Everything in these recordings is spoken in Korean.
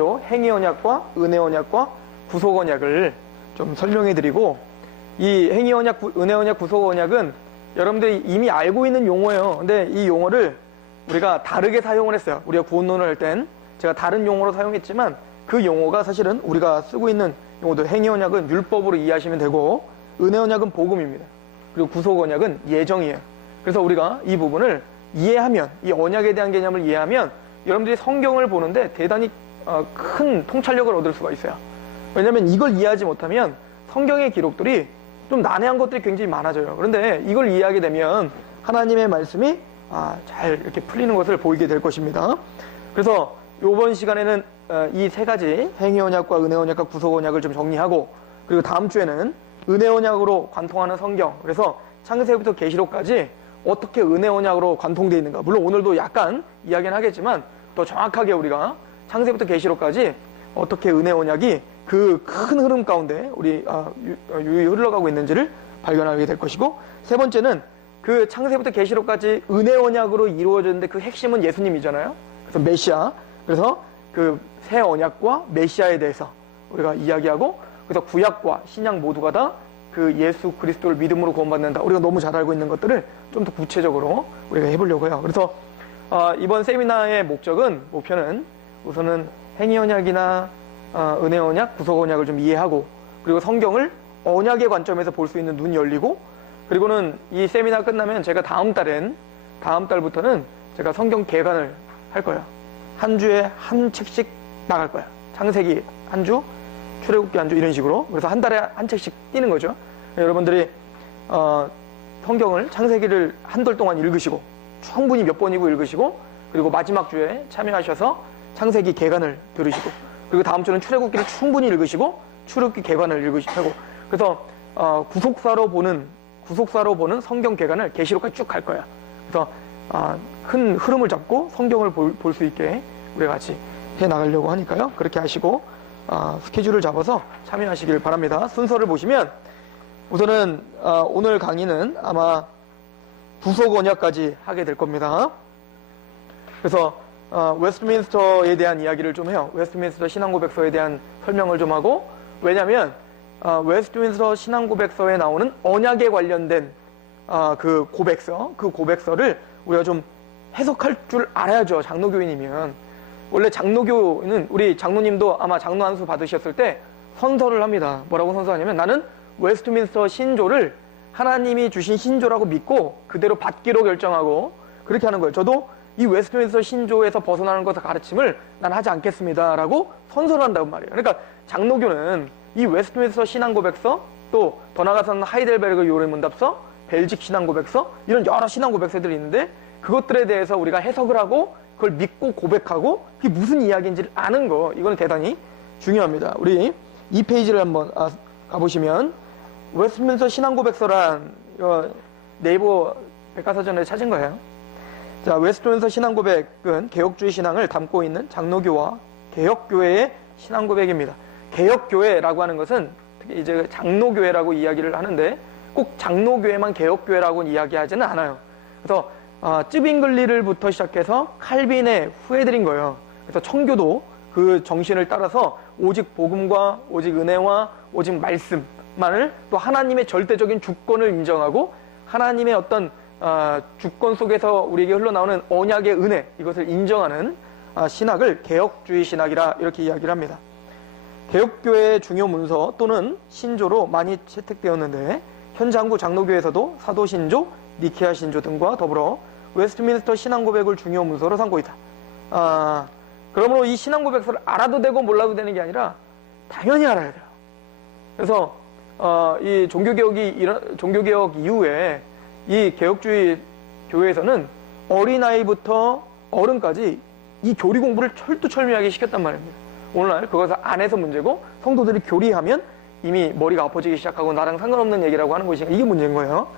행위 언약과 은혜 언약과 구속 언약을 좀 설명해 드리고, 이 행위 언약, 은혜 언약, 구속 언약은 여러분들이 이미 알고 있는 용어예요. 근데 이 용어를 우리가 다르게 사용을 했어요. 우리가 구원론을 할 땐 제가 다른 용어로 사용했지만 그 용어가 사실은 우리가 쓰고 있는 용어도, 행위 언약은 율법으로 이해하시면 되고, 은혜 언약은 복음입니다. 그리고 구속 언약은 예정이에요. 그래서 우리가 이 부분을 이해하면, 이 언약에 대한 개념을 이해하면 여러분들이 성경을 보는데 대단히 큰 통찰력을 얻을 수가 있어요. 왜냐하면 이걸 이해하지 못하면 성경의 기록들이 좀 난해한 것들이 굉장히 많아져요. 그런데 이걸 이해하게 되면 하나님의 말씀이 잘 이렇게 풀리는 것을 보이게 될 것입니다. 그래서 이번 시간에는 이 세 가지, 행위 언약과 은혜 언약과 구속 언약을 좀 정리하고, 그리고 다음 주에는 은혜 언약으로 관통하는 성경, 그래서 창세기부터 계시록까지 어떻게 은혜 언약으로 관통되어 있는가, 물론 오늘도 약간 이야기는 하겠지만 더 정확하게 우리가 창세기부터 계시록까지 어떻게 은혜 언약이 그 큰 흐름 가운데 우리 유유히 흘러가고 있는지를 발견하게 될 것이고, 세 번째는 그 창세기부터 계시록까지 은혜 언약으로 이루어졌는데 그 핵심은 예수님이잖아요. 그래서 메시아, 그래서 그 새 언약과 메시아에 대해서 우리가 이야기하고, 그래서 구약과 신약 모두가 다 그 예수 그리스도를 믿음으로 구원받는다, 우리가 너무 잘 알고 있는 것들을 좀 더 구체적으로 우리가 해보려고 해요. 그래서 이번 세미나의 목표는 우선은 행위 언약이나 은혜 언약, 구속 언약을 좀 이해하고, 그리고 성경을 언약의 관점에서 볼 수 있는 눈이 열리고, 그리고는 이 세미나 끝나면 제가 다음 달부터는 제가 성경 개관을 할 거예요. 한 주에 한 책씩 나갈 거예요. 창세기 한 주, 출애굽기 한 주, 이런 식으로. 그래서 한 달에 한 책씩 띄는 거죠. 여러분들이 성경을, 창세기를 한 달 동안 읽으시고, 충분히 몇 번이고 읽으시고, 그리고 마지막 주에 참여하셔서 창세기 개관을 들으시고, 그리고 다음 주는 출애굽기를 충분히 읽으시고 출애굽기 개관을 읽으시고, 그래서 구속사로 보는 성경 개관을 계시록까지 쭉 갈 거예요. 그래서 큰 흐름을 잡고 성경을 볼 수 있게 우리가 같이 해 나가려고 하니까요. 그렇게 하시고 스케줄을 잡아서 참여하시길 바랍니다. 순서를 보시면 우선은 오늘 강의는 아마 구속 언약까지 하게 될 겁니다. 그래서 웨스트민스터에 대한 이야기를 좀 해요. 웨스트민스터 신앙고백서에 대한 설명을 좀 하고, 왜냐하면 웨스트민스터 신앙고백서에 나오는 언약에 관련된 그 고백서를 우리가 좀 해석할 줄 알아야죠. 장로교인이면. 원래 장로교는, 우리 장로님도 아마 장로 안수 받으셨을 때 선서를 합니다. 뭐라고 선서하냐면, 나는 웨스트민스터 신조를 하나님이 주신 신조라고 믿고 그대로 받기로 결정하고, 그렇게 하는 거예요. 저도 이 웨스트민스터 신조에서 벗어나는 것을 가르침을 난 하지 않겠습니다 라고 선서를 한다고 말이에요. 그러니까 장로교는 이 웨스트민스터 신앙고백서, 또 더 나아가서는 하이델베르그 요리문답서, 벨직 신앙고백서, 이런 여러 신앙고백서들이 있는데 그것들에 대해서 우리가 해석을 하고 그걸 믿고 고백하고 그게 무슨 이야기인지를 아는 거, 이거는 대단히 중요합니다. 우리 이 페이지를 한번 가보시면, 웨스트민스터 신앙고백서란 네이버 백과사전에 찾은 거예요. 자, 웨스트민스터 신앙고백은 개혁주의 신앙을 담고 있는 장로교와 개혁교회의 신앙고백입니다. 개혁교회라고 하는 것은 특히 이제 장로교회라고 이야기를 하는데 꼭 장로교회만 개혁교회라고 이야기하지는 않아요. 그래서 쯔빙글리를부터 시작해서 칼빈에 후해드린 거예요. 그래서 청교도 그 정신을 따라서 오직 복음과 오직 은혜와 오직 말씀만을, 또 하나님의 절대적인 주권을 인정하고 하나님의 어떤 주권 속에서 우리에게 흘러나오는 언약의 은혜, 이것을 인정하는 신학을 개혁주의 신학이라 이렇게 이야기를 합니다. 개혁교회의 중요 문서 또는 신조로 많이 채택되었는데, 현장구 장로교에서도 사도신조, 니케아 신조 등과 더불어 웨스트민스터 신앙고백을 중요 문서로 삼고 있다. 그러므로 이 신앙고백서를 알아도 되고 몰라도 되는 게 아니라 당연히 알아야 돼요. 그래서 이 종교개혁 이후에 이 개혁주의 교회에서는 어린아이부터 어른까지 이 교리 공부를 철두철미하게 시켰단 말입니다. 오늘날 그것을 안 해서 문제고, 성도들이 교리하면 이미 머리가 아파지기 시작하고 나랑 상관없는 얘기라고 하는 것이, 이게 문제인 거예요.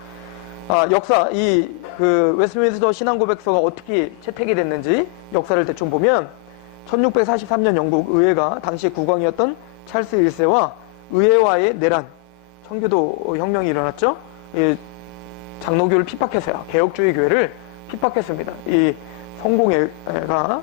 역사, 그 웨스트민스터 신앙고백서가 어떻게 채택이 됐는지 역사를 대충 보면, 1643년 영국 의회가 당시 국왕이었던 찰스 1세와 의회와의 내란, 청교도 혁명이 일어났죠. 장로교를 핍박했어요. 개혁주의 교회를 핍박했습니다. 이 성공회가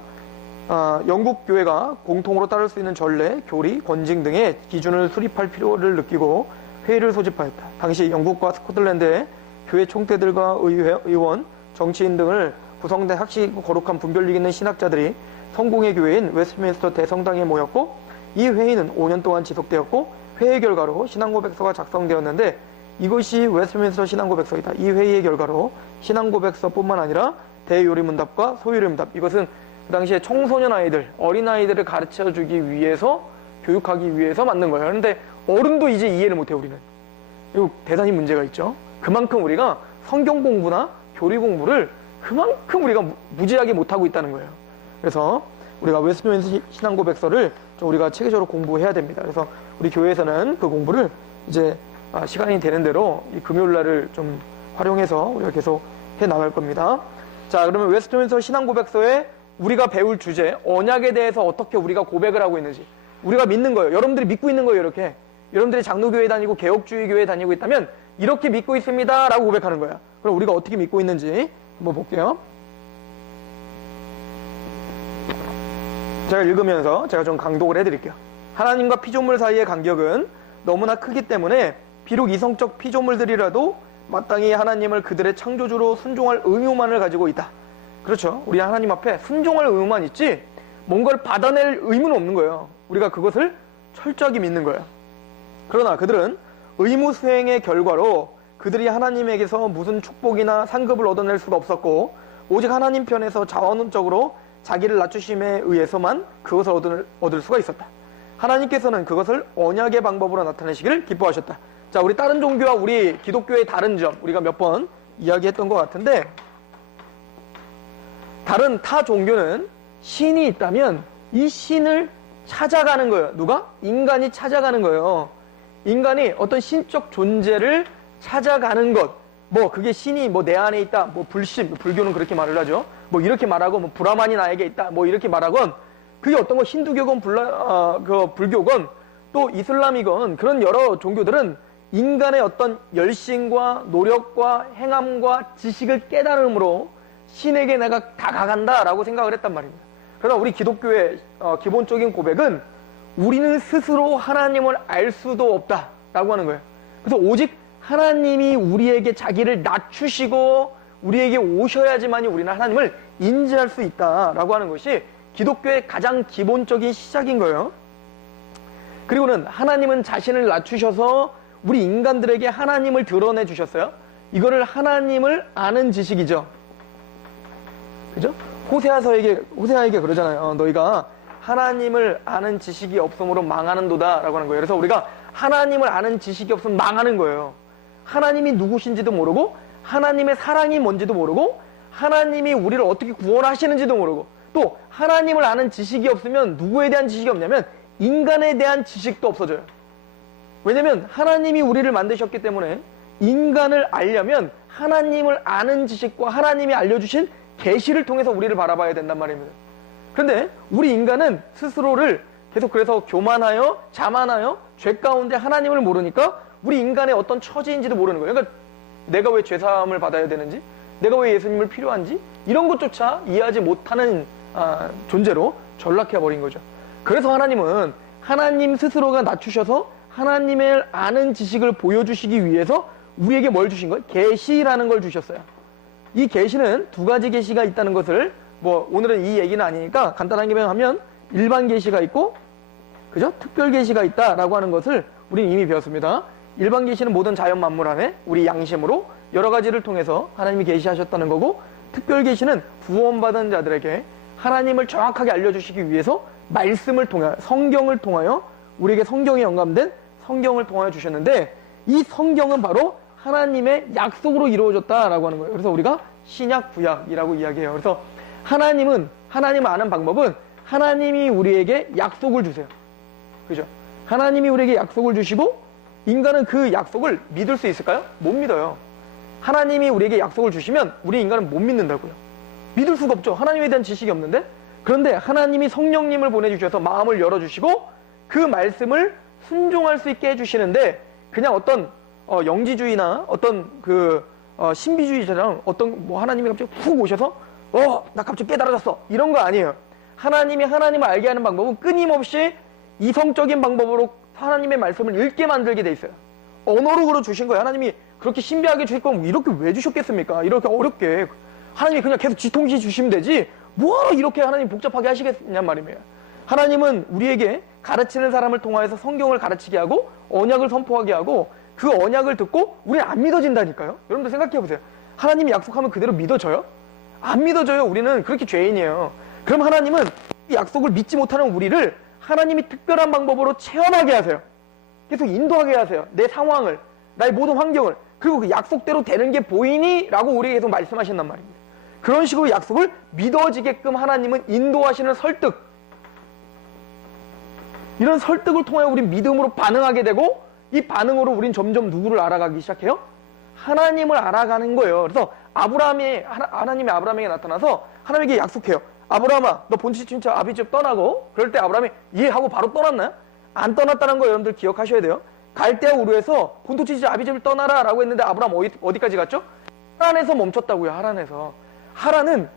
영국 교회가 공통으로 따를 수 있는 전례, 교리, 권징 등의 기준을 수립할 필요를 느끼고 회의를 소집하였다. 당시 영국과 스코틀랜드의 교회 총태들과 의원, 정치인 등을 구성된 학식이고 거룩한 분별력 있는 신학자들이 성공의 교회인 웨스트민스터 대성당에 모였고, 이 회의는 5년 동안 지속되었고, 회의 결과로 신앙고백서가 작성되었는데, 이것이 웨스트민스터 신앙고백서이다. 이 회의의 결과로 신앙고백서뿐만 아니라 대요리문답과 소요리문답, 이것은 그 당시에 청소년 아이들, 어린 아이들을 가르쳐주기 위해서, 교육하기 위해서 만든 거예요. 그런데 어른도 이제 이해를 못해, 우리는. 이거 대단히 문제가 있죠. 그만큼 우리가 성경 공부나 교리 공부를 그만큼 우리가 무지하게 못하고 있다는 거예요. 그래서 우리가 웨스트민스터 신앙고백서를 좀 우리가 체계적으로 공부해야 됩니다. 그래서 우리 교회에서는 그 공부를 이제 시간이 되는 대로 이 금요일 날을 좀 활용해서 우리가 계속 해 나갈 겁니다. 자, 그러면 웨스트민스터 신앙고백서에 우리가 배울 주제, 언약에 대해서 어떻게 우리가 고백을 하고 있는지, 우리가 믿는 거예요. 여러분들이 믿고 있는 거예요. 이렇게 여러분들이 장로교회 다니고 개혁주의 교회 다니고 있다면 이렇게 믿고 있습니다 라고 고백하는 거야. 그럼 우리가 어떻게 믿고 있는지 한번 볼게요. 제가 읽으면서 제가 좀 강독을 해드릴게요. 하나님과 피조물 사이의 간격은 너무나 크기 때문에 비록 이성적 피조물들이라도 마땅히 하나님을 그들의 창조주로 순종할 의무만을 가지고 있다. 그렇죠. 우리 하나님 앞에 순종할 의무만 있지 뭔가를 받아낼 의무는 없는 거예요. 우리가 그것을 철저하게 믿는 거예요. 그러나 그들은 의무 수행의 결과로 그들이 하나님에게서 무슨 축복이나 상급을 얻어낼 수가 없었고, 오직 하나님 편에서 자원적으로 자기를 낮추심에 의해서만 그것을 얻을 수가 있었다. 하나님께서는 그것을 언약의 방법으로 나타내시기를 기뻐하셨다. 자, 우리 다른 종교와 우리 기독교의 다른 점, 우리가 몇 번 이야기했던 것 같은데, 다른 타 종교는 신이 있다면 이 신을 찾아가는 거예요. 누가? 인간이 찾아가는 거예요. 인간이 어떤 신적 존재를 찾아가는 것, 뭐 그게 신이 뭐 내 안에 있다, 뭐 불신, 불교는 그렇게 말을 하죠. 뭐 이렇게 말하고 뭐 브라만이 나에게 있다, 뭐 이렇게 말하건, 그게 어떤 거 힌두교건 불교건 또 이슬람이건 그런 여러 종교들은 인간의 어떤 열심과 노력과 행함과 지식을 깨달음으로 신에게 내가 다가간다라고 생각을 했단 말입니다. 그러나 우리 기독교의 기본적인 고백은 우리는 스스로 하나님을 알 수도 없다라고 하는 거예요. 그래서 오직 하나님이 우리에게 자기를 낮추시고 우리에게 오셔야지만이 우리는 하나님을 인지할 수 있다라고 하는 것이 기독교의 가장 기본적인 시작인 거예요. 그리고는 하나님은 자신을 낮추셔서 우리 인간들에게 하나님을 드러내 주셨어요. 이거를 하나님을 아는 지식이죠. 그죠? 호세아에게 그러잖아요. 너희가 하나님을 아는 지식이 없으므로 망하는도다 라고 하는 거예요. 그래서 우리가 하나님을 아는 지식이 없으면 망하는 거예요. 하나님이 누구신지도 모르고, 하나님의 사랑이 뭔지도 모르고, 하나님이 우리를 어떻게 구원하시는지도 모르고, 또 하나님을 아는 지식이 없으면 누구에 대한 지식이 없냐면 인간에 대한 지식도 없어져요. 왜냐면 하나님이 우리를 만드셨기 때문에 인간을 알려면 하나님을 아는 지식과 하나님이 알려주신 계시를 통해서 우리를 바라봐야 된단 말입니다. 그런데 우리 인간은 스스로를 계속 그래서 교만하여 자만하여 죄 가운데 하나님을 모르니까 우리 인간의 어떤 처지인지도 모르는 거예요. 그러니까 내가 왜 죄사함을 받아야 되는지, 내가 왜 예수님을 필요한지 이런 것조차 이해하지 못하는 존재로 전락해버린 거죠. 그래서 하나님은 하나님 스스로가 낮추셔서 하나님을 아는 지식을 보여주시기 위해서 우리에게 뭘 주신 거예요? 계시라는 걸 주셨어요. 이 계시는 두 가지 계시가 있다는 것을 뭐 오늘은 이 얘기는 아니니까 간단하게 하면 일반 계시가 있고, 그죠? 특별 계시가 있다라고 하는 것을 우리는 이미 배웠습니다. 일반 계시는 모든 자연 만물 안에 우리 양심으로 여러 가지를 통해서 하나님이 계시하셨다는 거고, 특별 계시는 구원받은 자들에게 하나님을 정확하게 알려주시기 위해서 말씀을 통하여, 성경을 통하여 우리에게 성경에 영감된 성경을 통하여 주셨는데, 이 성경은 바로 하나님의 약속으로 이루어졌다라고 하는 거예요. 그래서 우리가 신약 구약이라고 이야기해요. 그래서 하나님을 아는 방법은 하나님이 우리에게 약속을 주세요. 그죠? 하나님이 우리에게 약속을 주시고 인간은 그 약속을 믿을 수 있을까요? 못 믿어요. 하나님이 우리에게 약속을 주시면 우리 인간은 못 믿는다고요. 믿을 수가 없죠. 하나님에 대한 지식이 없는데. 그런데 하나님이 성령님을 보내주셔서 마음을 열어주시고 그 말씀을 순종할 수 있게 해주시는데, 그냥 어떤 영지주의나 어떤 신비주의자랑 어떤 하나님이 갑자기 훅 오셔서 나 갑자기 깨달아졌어 이런 거 아니에요. 하나님이 하나님을 알게 하는 방법은 끊임없이 이성적인 방법으로 하나님의 말씀을 읽게 만들게 돼 있어요. 언어로 주신 거예요. 하나님이 그렇게 신비하게 주실 거면 이렇게 왜 주셨겠습니까? 이렇게 어렵게. 하나님이 그냥 계속 지통시 주시면 되지 뭐하러 이렇게 하나님 복잡하게 하시겠냔 말입니다. 하나님은 우리에게 가르치는 사람을 통하여서 성경을 가르치게 하고 언약을 선포하게 하고 그 언약을 듣고 우리는 안 믿어진다니까요. 여러분들 생각해 보세요. 하나님이 약속하면 그대로 믿어져요? 안 믿어져요. 우리는 그렇게 죄인이에요. 그럼 하나님은 이 약속을 믿지 못하는 우리를 하나님이 특별한 방법으로 체험하게 하세요. 계속 인도하게 하세요. 내 상황을, 나의 모든 환경을. 그리고 그 약속대로 되는 게 보이니? 라고 우리에게 계속 말씀하신단 말입니다. 그런 식으로 약속을 믿어지게끔 하나님은 인도하시는 설득, 이런 설득을 통하여 우리 믿음으로 반응하게 되고 이 반응으로 우린 점점 누구를 알아가기 시작해요? 하나님을 알아가는 거예요. 그래서 하나님이 아브라함에게 나타나서 하나님에게 약속해요. 아브라함아, 너 본토 친척 아비 집 떠나고. 그럴 때 아브라함이 예 하고 바로 떠났나요? 안 떠났다는 거 여러분들 기억하셔야 돼요. 갈대아 우르에서 본토 친척 아비 집을 떠나라 라고 했는데 아브라함 어디까지 갔죠? 하란에서 멈췄다고요. 하란에서. 하란은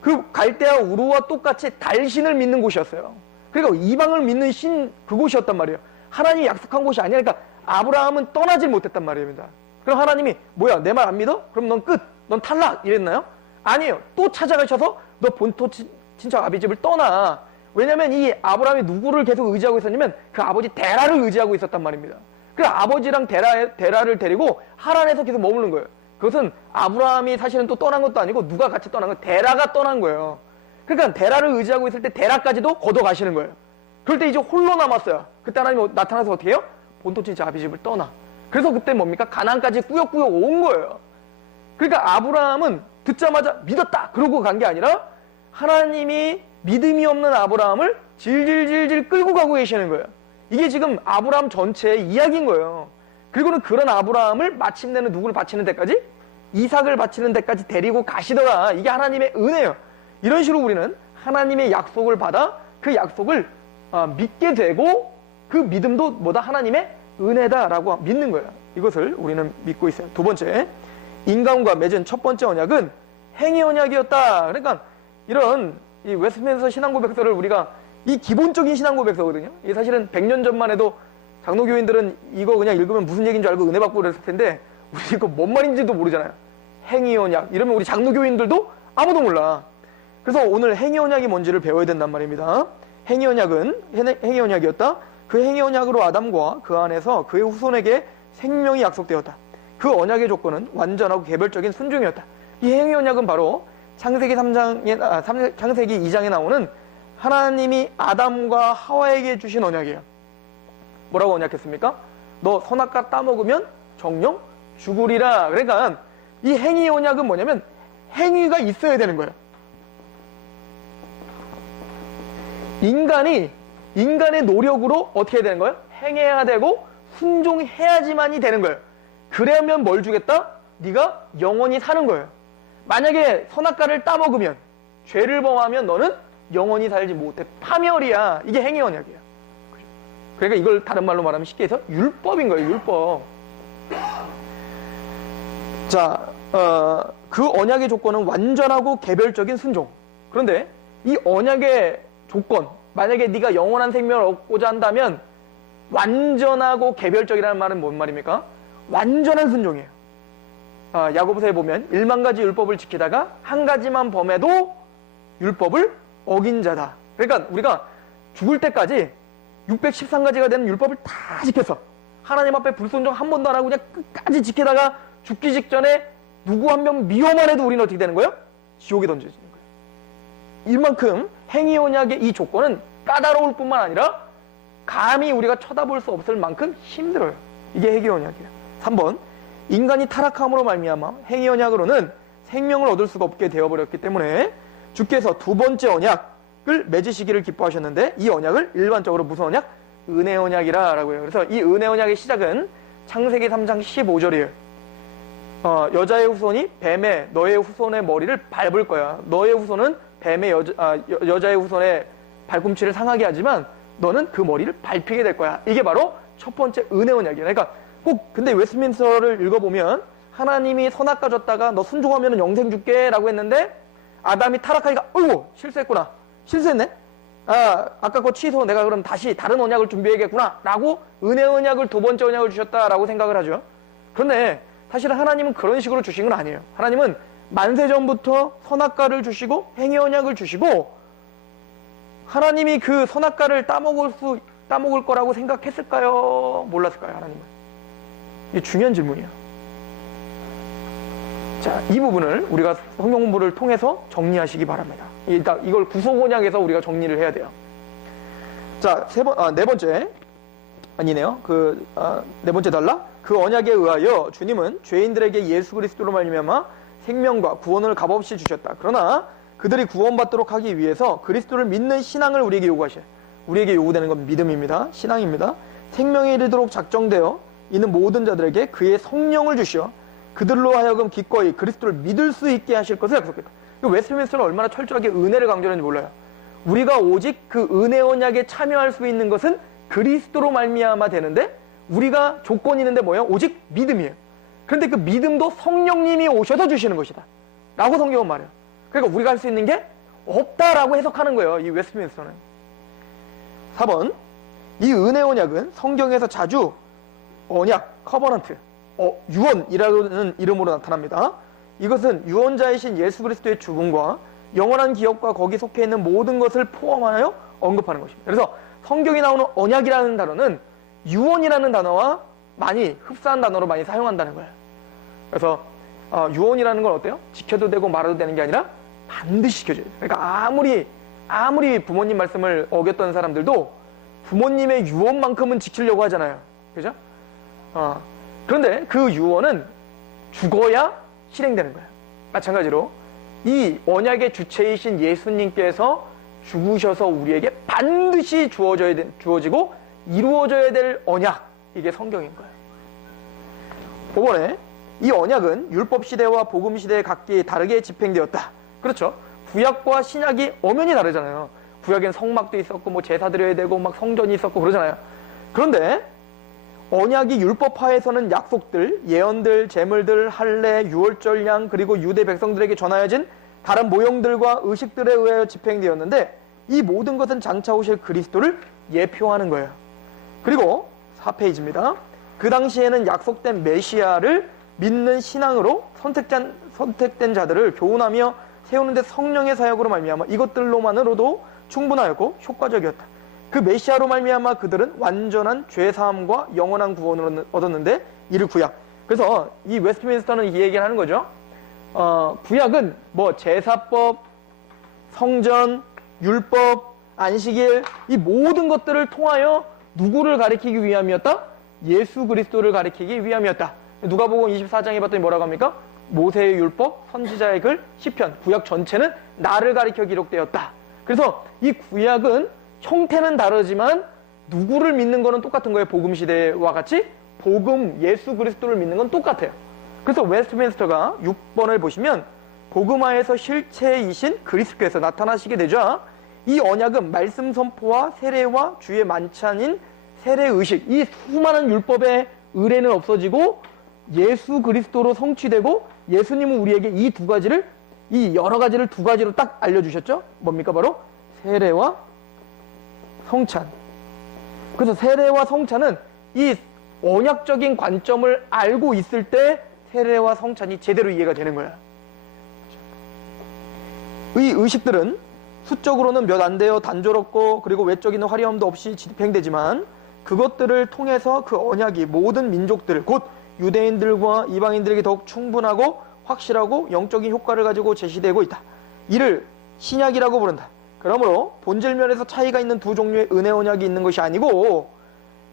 그 갈대아 우르와 똑같이 달신을 믿는 곳이었어요. 그러니까 이방을 믿는 신 그곳이었단 말이에요. 하나님이 약속한 곳이 아니니까 아브라함은 떠나질 못했단 말입니다. 그럼 하나님이 뭐야 내 말 안 믿어? 그럼 넌 끝, 넌 탈락 이랬나요? 아니에요. 또 찾아가셔서 너 본토 친척 아비 집을 떠나. 왜냐면 이 아브라함이 누구를 계속 의지하고 있었냐면 그 아버지 데라를 의지하고 있었단 말입니다. 그래서 아버지랑 데라를 데리고 하란에서 계속 머무는 거예요. 그것은 아브라함이 사실은 또 떠난 것도 아니고 누가 같이 떠난 거예요? 데라가 떠난 거예요. 그러니까 데라를 의지하고 있을 때 데라까지도 걷어가시는 거예요. 그럴 때 이제 홀로 남았어요. 그때 하나님이 나타나서 어떻게 해요? 본토 친척 아비 집을 떠나. 그래서 그때 뭡니까? 가나안까지 꾸역꾸역 온 거예요. 그러니까 아브라함은 듣자마자 믿었다 그러고 간 게 아니라 하나님이 믿음이 없는 아브라함을 질질질질 끌고 가고 계시는 거예요. 이게 지금 아브라함 전체의 이야기인 거예요. 그리고는 그런 아브라함을 마침내는 누구를 바치는 데까지? 이삭을 바치는 데까지 데리고 가시더라. 이게 하나님의 은혜예요. 이런 식으로 우리는 하나님의 약속을 받아 그 약속을 믿게 되고 그 믿음도 뭐다? 하나님의 은혜다라고 믿는 거예요. 이것을 우리는 믿고 있어요. 두 번째, 인간과 맺은 첫 번째 언약은 행위 언약이었다. 그러니까 이런 이 웨스트민스터 신앙고백서를 우리가 이 기본적인 신앙고백서거든요. 이게 사실은 100년 전만 해도 장로교인들은 이거 그냥 읽으면 무슨 얘기인 줄 알고 은혜 받고 그랬을 텐데 우리 이거 뭔 말인지도 모르잖아요. 행위 언약 이러면 우리 장로교인들도 아무도 몰라. 그래서 오늘 행위 언약이 뭔지를 배워야 된단 말입니다. 행위 언약은 행위 언약이었다. 그 행위 언약으로 아담과 그 안에서 그의 후손에게 생명이 약속되었다. 그 언약의 조건은 완전하고 개별적인 순종이었다. 이 행위 언약은 바로 창세기 2장에 나오는 하나님이 아담과 하와에게 주신 언약이에요. 뭐라고 언약했습니까? 너 선악과 따먹으면 정령 죽으리라. 그러니까 이 행위 언약은 뭐냐면 행위가 있어야 되는 거예요. 인간의 노력으로 어떻게 해야 되는 거예요? 행해야 되고 순종해야지만이 되는 거예요. 그러면 뭘 주겠다? 네가 영원히 사는 거예요. 만약에 선악과를 따먹으면 죄를 범하면 너는 영원히 살지 못해. 파멸이야. 이게 행위 언약이에요. 그러니까 이걸 다른 말로 말하면 쉽게 해서 율법인 거예요. 율법. 자, 그 언약의 조건은 완전하고 개별적인 순종. 그런데 이 언약의 조건, 만약에 네가 영원한 생명을 얻고자 한다면 완전하고 개별적이라는 말은 뭔 말입니까? 완전한 순종이에요. 야고보서에 보면 10,000가지 율법을 지키다가 한 가지만 범해도 율법을 어긴 자다. 그러니까 우리가 죽을 때까지 613가지가 되는 율법을 다 지켰어. 하나님 앞에 불순종 한 번도 안 하고 그냥 끝까지 지키다가 죽기 직전에 누구 한 명 미워만 해도 우리는 어떻게 되는 거예요? 지옥에 던져지는 거예요. 이만큼 행위 언약의 이 조건은 까다로울 뿐만 아니라 감히 우리가 쳐다볼 수 없을 만큼 힘들어요. 이게 행위 언약이에요. 3번, 인간이 타락함으로 말미암아 행위 언약으로는 생명을 얻을 수가 없게 되어버렸기 때문에 주께서 두 번째 언약을 맺으시기를 기뻐하셨는데 이 언약을 일반적으로 무슨 언약? 은혜 언약이라 라고 해요. 그래서 이 은혜 언약의 시작은 창세기 3장 15절이에요. 여자의 후손이 뱀의 너의 후손의 머리를 밟을 거야. 너의 후손은 뱀의 여자의 후손의 발꿈치를 상하게 하지만 너는 그 머리를 밟히게 될 거야. 이게 바로 첫 번째 은혜 언약이야. 그러니까 꼭 근데 웨스트민스터를 읽어보면 하나님이 선악과 줬다가 너 순종하면 영생 줄게 라고 했는데 아담이 타락하니까 어이구 실수했구나. 실수했네. 아까 거 취소, 내가 그럼 다시 다른 언약을 준비해야겠구나 라고 은혜 언약을 두 번째 언약을 주셨다라고 생각을 하죠. 그런데 사실은 하나님은 그런 식으로 주신 건 아니에요. 하나님은 만세전부터 선악과를 주시고 행위 언약을 주시고, 하나님이 그 선악과를 따먹을 거라고 생각했을까요? 몰랐을까요? 하나님은? 이게 중요한 질문이에요. 자, 이 부분을 우리가 성경 공부를 통해서 정리하시기 바랍니다. 일단 이걸 구속 언약에서 우리가 정리를 해야 돼요. 자, 네 번째. 아니네요. 네 번째 단락. 그 언약에 의하여 주님은 죄인들에게 예수 그리스도로 말미암아 생명과 구원을 값없이 주셨다. 그러나 그들이 구원받도록 하기 위해서 그리스도를 믿는 신앙을 우리에게 요구하셔요. 우리에게 요구되는 건 믿음입니다. 신앙입니다. 생명에 이르도록 작정되어 있는 모든 자들에게 그의 성령을 주시어 그들로 하여금 기꺼이 그리스도를 믿을 수 있게 하실 것을 약속했다. 웨스트민스터는 얼마나 철저하게 은혜를 강조하는지 몰라요. 우리가 오직 그 은혜 언약에 참여할 수 있는 것은 그리스도로 말미암아 되는데, 우리가 조건이 있는데 뭐예요? 오직 믿음이에요. 그런데 그 믿음도 성령님이 오셔서 주시는 것이다 라고 성경은 말해요. 그러니까 우리가 할 수 있는 게 없다라고 해석하는 거예요, 이 웨스트민스터는. 4번. 이 은혜 언약은 성경에서 자주 언약, 커버넌트, 유언이라는 이름으로 나타납니다. 이것은 유언자이신 예수 그리스도의 죽음과 영원한 기업과 거기 속해 있는 모든 것을 포함하여 언급하는 것입니다. 그래서 성경에 나오는 언약이라는 단어는 유언이라는 단어와 많이 흡사한 단어로 많이 사용한다는 거예요. 그래서 유언이라는 건 어때요? 지켜도 되고 말아도 되는 게 아니라 반드시 지켜줘야 돼요. 그러니까 아무리 부모님 말씀을 어겼던 사람들도 부모님의 유언만큼은 지키려고 하잖아요. 그죠? 그런데 그 유언은 죽어야 실행되는 거예요. 마찬가지로 이 언약의 주체이신 예수님께서 죽으셔서 우리에게 반드시 주어지고 이루어져야 될 언약, 이게 성경인 거예요. 5번에 이 언약은 율법 시대와 복음 시대에 각기 다르게 집행되었다. 그렇죠. 구약과 신약이 엄연히 다르잖아요. 구약엔 성막도 있었고 뭐 제사 드려야 되고 막 성전이 있었고 그러잖아요. 그런데 언약이 율법화에서는 약속들, 예언들, 제물들, 할례, 유월절 양, 그리고 유대 백성들에게 전하여진 다른 모형들과 의식들에 의하여 집행되었는데, 이 모든 것은 장차 오실 그리스도를 예표하는 거예요. 그리고 4페이지입니다. 그 당시에는 약속된 메시아를 믿는 신앙으로 선택된 자들을 교훈하며 세우는데 성령의 사역으로 말미암아 이것들로만으로도 충분하였고 효과적이었다. 그 메시아로 말미암아 그들은 완전한 죄사함과 영원한 구원을 얻었는데 이를 구약. 그래서 이 웨스트민스터는 이 얘기를 하는 거죠. 구약은 뭐 제사법, 성전, 율법, 안식일, 이 모든 것들을 통하여 누구를 가리키기 위함이었다? 예수 그리스도를 가리키기 위함이었다. 누가복음 24장에 봤더니 뭐라고 합니까? 모세의 율법, 선지자의 글, 시편, 구약 전체는 나를 가리켜 기록되었다. 그래서 이 구약은 형태는 다르지만 누구를 믿는 거는 똑같은 거예요. 복음 시대와 같이 복음, 예수 그리스도를 믿는 건 똑같아요. 그래서 웨스트민스터가 6번을 보시면 복음화에서 실체이신 그리스도께서 나타나시게 되자 이 언약은 말씀 선포와 세례와 주의 만찬인 세례의식, 이 수많은 율법의 의례는 없어지고 예수 그리스도로 성취되고, 예수님은 우리에게 이 여러 가지를 두 가지로 딱 알려주셨죠. 뭡니까? 바로 세례와 성찬. 그래서 세례와 성찬은 이 언약적인 관점을 알고 있을 때 세례와 성찬이 제대로 이해가 되는 거야. 이 의식들은 수적으로는 몇 안 되어 단조롭고 그리고 외적인 화려함도 없이 집행되지만 그것들을 통해서 그 언약이 모든 민족들, 곧 유대인들과 이방인들에게 더욱 충분하고 확실하고 영적인 효과를 가지고 제시되고 있다. 이를 신약이라고 부른다. 그러므로 본질 면에서 차이가 있는 두 종류의 은혜 언약이 있는 것이 아니고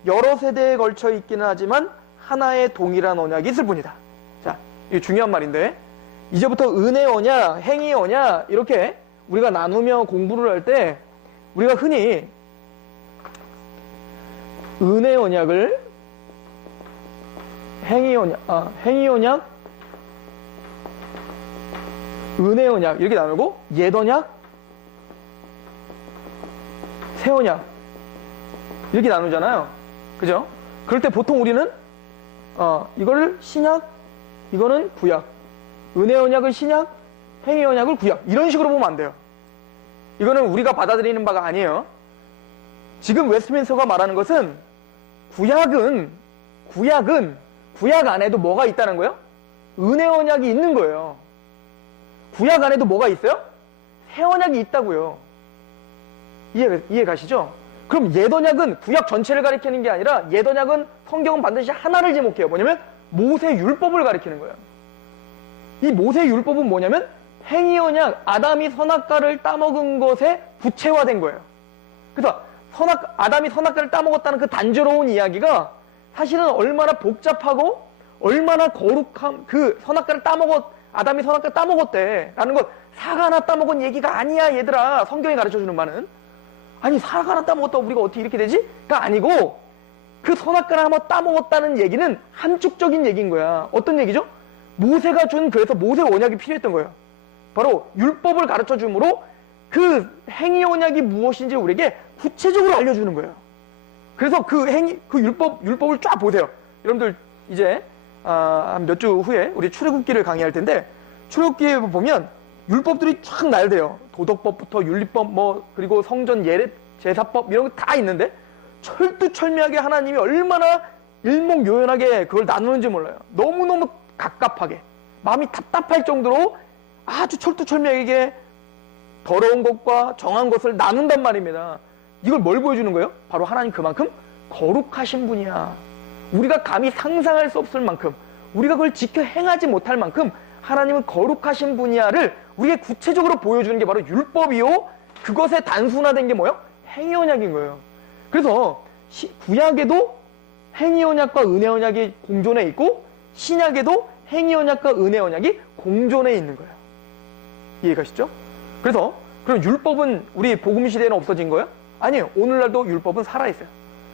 여러 세대에 걸쳐 있기는 하지만 하나의 동일한 언약이 있을 뿐이다. 자, 이게 중요한 말인데, 이제부터 은혜 언약, 행위 언약 이렇게 우리가 나누며 공부를 할 때 우리가 흔히 은혜 언약을 행위 언약, 은혜 언약 이렇게 나누고 옛 언약, 새 언약 이렇게 나누잖아요. 그죠? 그럴 때 보통 우리는 이거를 신약, 이거는 구약, 은혜 언약을 신약, 행위 언약을 구약, 이런 식으로 보면 안 돼요. 이거는 우리가 받아들이는 바가 아니에요. 지금 웨스트민스터가 말하는 것은 구약 안에도 뭐가 있다는 거예요? 은혜 언약이 있는 거예요. 구약 안에도 뭐가 있어요? 새 언약이 있다고요. 이해 가시죠? 그럼 옛 언약은 구약 전체를 가리키는 게 아니라 옛 언약은 성경은 반드시 하나를 제목해요. 뭐냐면 모세 율법을 가리키는 거예요. 이 모세 율법은 뭐냐면 행위 언약, 아담이 선악과를 따먹은 것에 구체화된 거예요. 그래서 아담이 선악과를 따먹었다는 그 단조로운 이야기가 사실은 얼마나 복잡하고 얼마나 거룩함, 아담이 선악과 따먹었대 라는 것, 사과 하나 따먹은 얘기가 아니야 얘들아. 성경이 가르쳐주는 바는 아니 사과 하나 따먹었다고 우리가 어떻게 이렇게 되지? 가 아니고 그 선악과를 한번 따먹었다는 얘기는 함축적인 얘기인 거야. 어떤 얘기죠? 모세가 그래서 모세 언약이 필요했던 거예요. 바로 율법을 가르쳐줌으로 그 행위 언약이 무엇인지 우리에게 구체적으로 알려주는 거예요. 그래서 그 율법을 쫙 보세요. 여러분들 이제 한 몇 주 후에 우리 출애굽기를 강의할 텐데, 출애굽기에 보면 율법들이 쫙 나열돼요. 도덕법부터 윤리법 그리고 성전 예례 제사법 이런 거 다 있는데 철두철미하게 하나님이 얼마나 일목요연하게 그걸 나누는지 몰라요. 너무너무 갑갑하게 마음이 답답할 정도로 아주 철두철미하게 더러운 것과 정한 것을 나눈단 말입니다. 이걸 뭘 보여주는 거예요? 바로 하나님 그만큼 거룩하신 분이야. 우리가 감히 상상할 수 없을 만큼, 우리가 그걸 지켜 행하지 못할 만큼 하나님은 거룩하신 분이야를 우리에게 구체적으로 보여주는 게 바로 율법이요, 그것의 단순화된 게 뭐예요? 행위 언약인 거예요. 그래서 구약에도 행위 언약과 은혜 언약이 공존해 있고 신약에도 행위 언약과 은혜 언약이 공존해 있는 거예요. 이해가시죠? 그래서 그럼 율법은 우리 복음 시대에는 없어진 거예요? 아니에요. 오늘날도 율법은 살아있어요.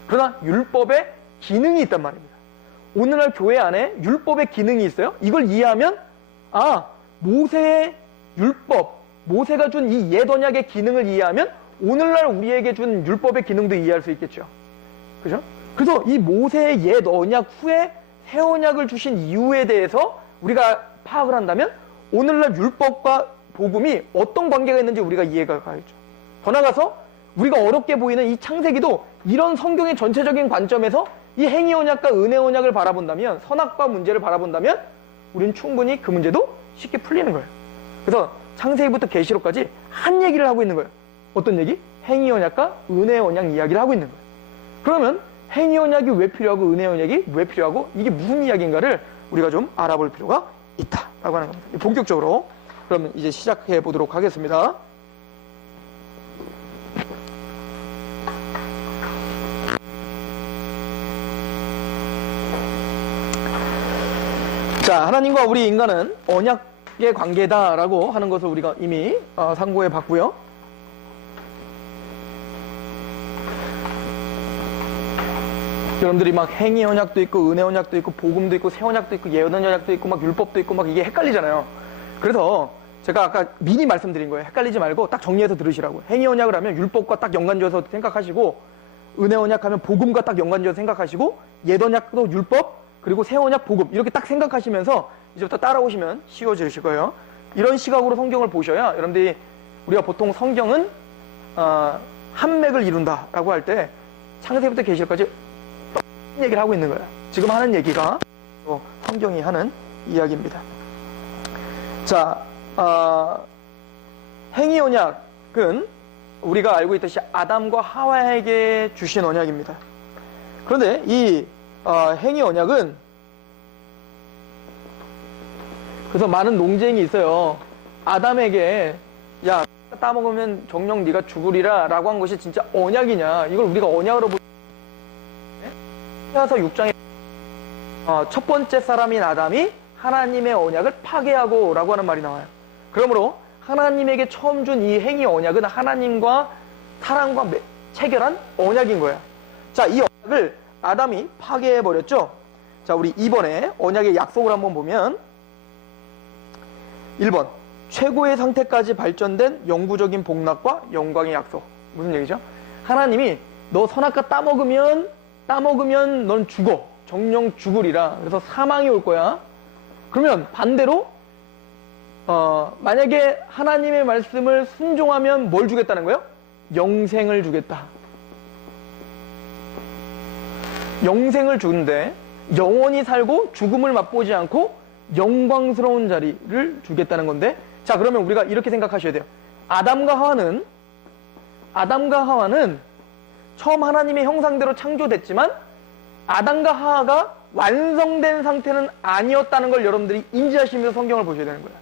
그러나 율법에 기능이 있단 말입니다. 오늘날 교회 안에 율법의 기능이 있어요. 이걸 이해하면 모세의 율법, 모세가 준 이 옛 언약의 기능을 이해하면 오늘날 우리에게 준 율법의 기능도 이해할 수 있겠죠. 그죠? 그래서 이 모세의 옛 언약 후에 새 언약을 주신 이유에 대해서 우리가 파악을 한다면 오늘날 율법과 복음이 어떤 관계가 있는지 우리가 이해가 가겠죠. 더 나아가서 우리가 어렵게 보이는 이 창세기도 이런 성경의 전체적인 관점에서 이 행위 언약과 은혜 언약을 바라본다면, 선악과 문제를 바라본다면 우리는 충분히 그 문제도 쉽게 풀리는 거예요. 그래서 창세기부터 계시록까지 한 얘기를 하고 있는 거예요. 어떤 얘기? 행위 언약과 은혜 언약 이야기를 하고 있는 거예요. 그러면 행위 언약이 왜 필요하고 은혜 언약이 왜 필요하고 이게 무슨 이야기인가를 우리가 좀 알아볼 필요가 있다라고 하는 겁니다. 본격적으로 그러면 이제 시작해 보도록 하겠습니다. 자, 하나님과 우리 인간은 언약의 관계다라고 하는 것을 우리가 이미 상고해 봤고요. 여러분들이 막 행위 언약도 있고 은혜 언약도 있고 복음도 있고 새 언약도 있고 예언 언약도 있고 막 율법도 있고 막 이게 헷갈리잖아요. 그래서 제가 아까 미리 말씀드린 거예요. 헷갈리지 말고 딱 정리해서 들으시라고. 행위 언약을 하면 율법과 딱 연관지어서 생각하시고, 은혜 언약하면 복음과 딱 연관지어서 생각하시고, 옛 언약도 율법, 그리고 새 언약 복음 이렇게 딱 생각하시면서 이제부터 따라오시면 쉬워지실 거예요. 이런 시각으로 성경을 보셔야 여러분들이, 우리가 보통 성경은 한 맥을 이룬다라고 할 때 창세기부터 계시록까지 얘기를 하고 있는 거예요. 지금 하는 얘기가 성경이 하는 이야기입니다. 자, 행위 언약은 우리가 알고 있듯이 아담과 하와에게 주신 언약입니다. 그런데 이 행위 언약은, 그래서 많은 논쟁이 있어요. 아담에게 야 따먹으면 정녕 네가 죽으리라 라고 한 것이 진짜 언약이냐, 이걸 우리가 언약으로 히브리서 6장에 첫 번째 사람인 아담이 하나님의 언약을 파괴하고 라고 하는 말이 나와요. 그러므로 하나님에게 처음 준 이 행위 언약은 하나님과 사랑과 체결한 언약인 거야. 자, 이 언약을 아담이 파괴해버렸죠. 자, 우리 이번에 언약의 약속을 한번 보면 1번, 최고의 상태까지 발전된 영구적인 복락과 영광의 약속. 무슨 얘기죠? 하나님이 너 선악과 따먹으면 넌 죽어. 정령 죽으리라. 그래서 사망이 올 거야. 그러면 반대로 만약에 하나님의 말씀을 순종하면 뭘 주겠다는 거예요? 영생을 주겠다. 영생을 주는데 영원히 살고 죽음을 맛보지 않고 영광스러운 자리를 주겠다는 건데, 자, 그러면 우리가 이렇게 생각하셔야 돼요. 아담과 하와는 처음 하나님의 형상대로 창조됐지만 아담과 하와가 완성된 상태는 아니었다는 걸 여러분들이 인지하시면서 성경을 보셔야 되는 거예요.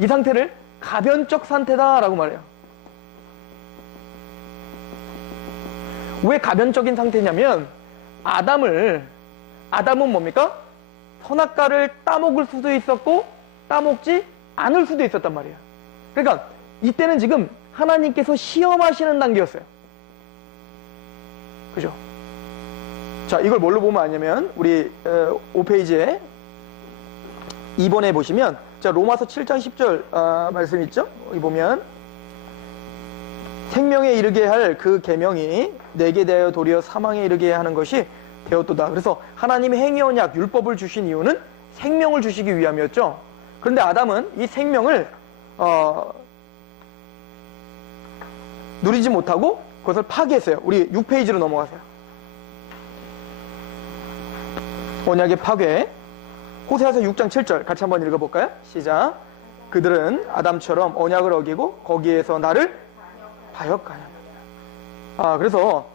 이 상태를 가변적 상태다라고 말해요. 왜 가변적인 상태냐면 아담은 뭡니까? 선악과를 따먹을 수도 있었고 따먹지 않을 수도 있었단 말이에요. 그러니까 이때는 지금 하나님께서 시험하시는 단계였어요. 그죠? 자, 이걸 뭘로 보면 아냐면 우리 5페이지에 2번에 보시면, 자, 로마서 7장 10절 말씀 있죠? 여기 보면 생명에 이르게 할 그 계명이 내게 대하여 도리어 사망에 이르게 하는 것이 되었도다. 그래서 하나님이 행위 언약 율법을 주신 이유는 생명을 주시기 위함이었죠. 그런데 아담은 이 생명을 누리지 못하고 그것을 파괴했어요. 우리 6페이지로 넘어가세요. 언약의 파괴. 호세아서 6장 7절 같이 한번 읽어볼까요? 시작. 그들은 아담처럼 언약을 어기고 거기에서 나를 반역하냐. 그래서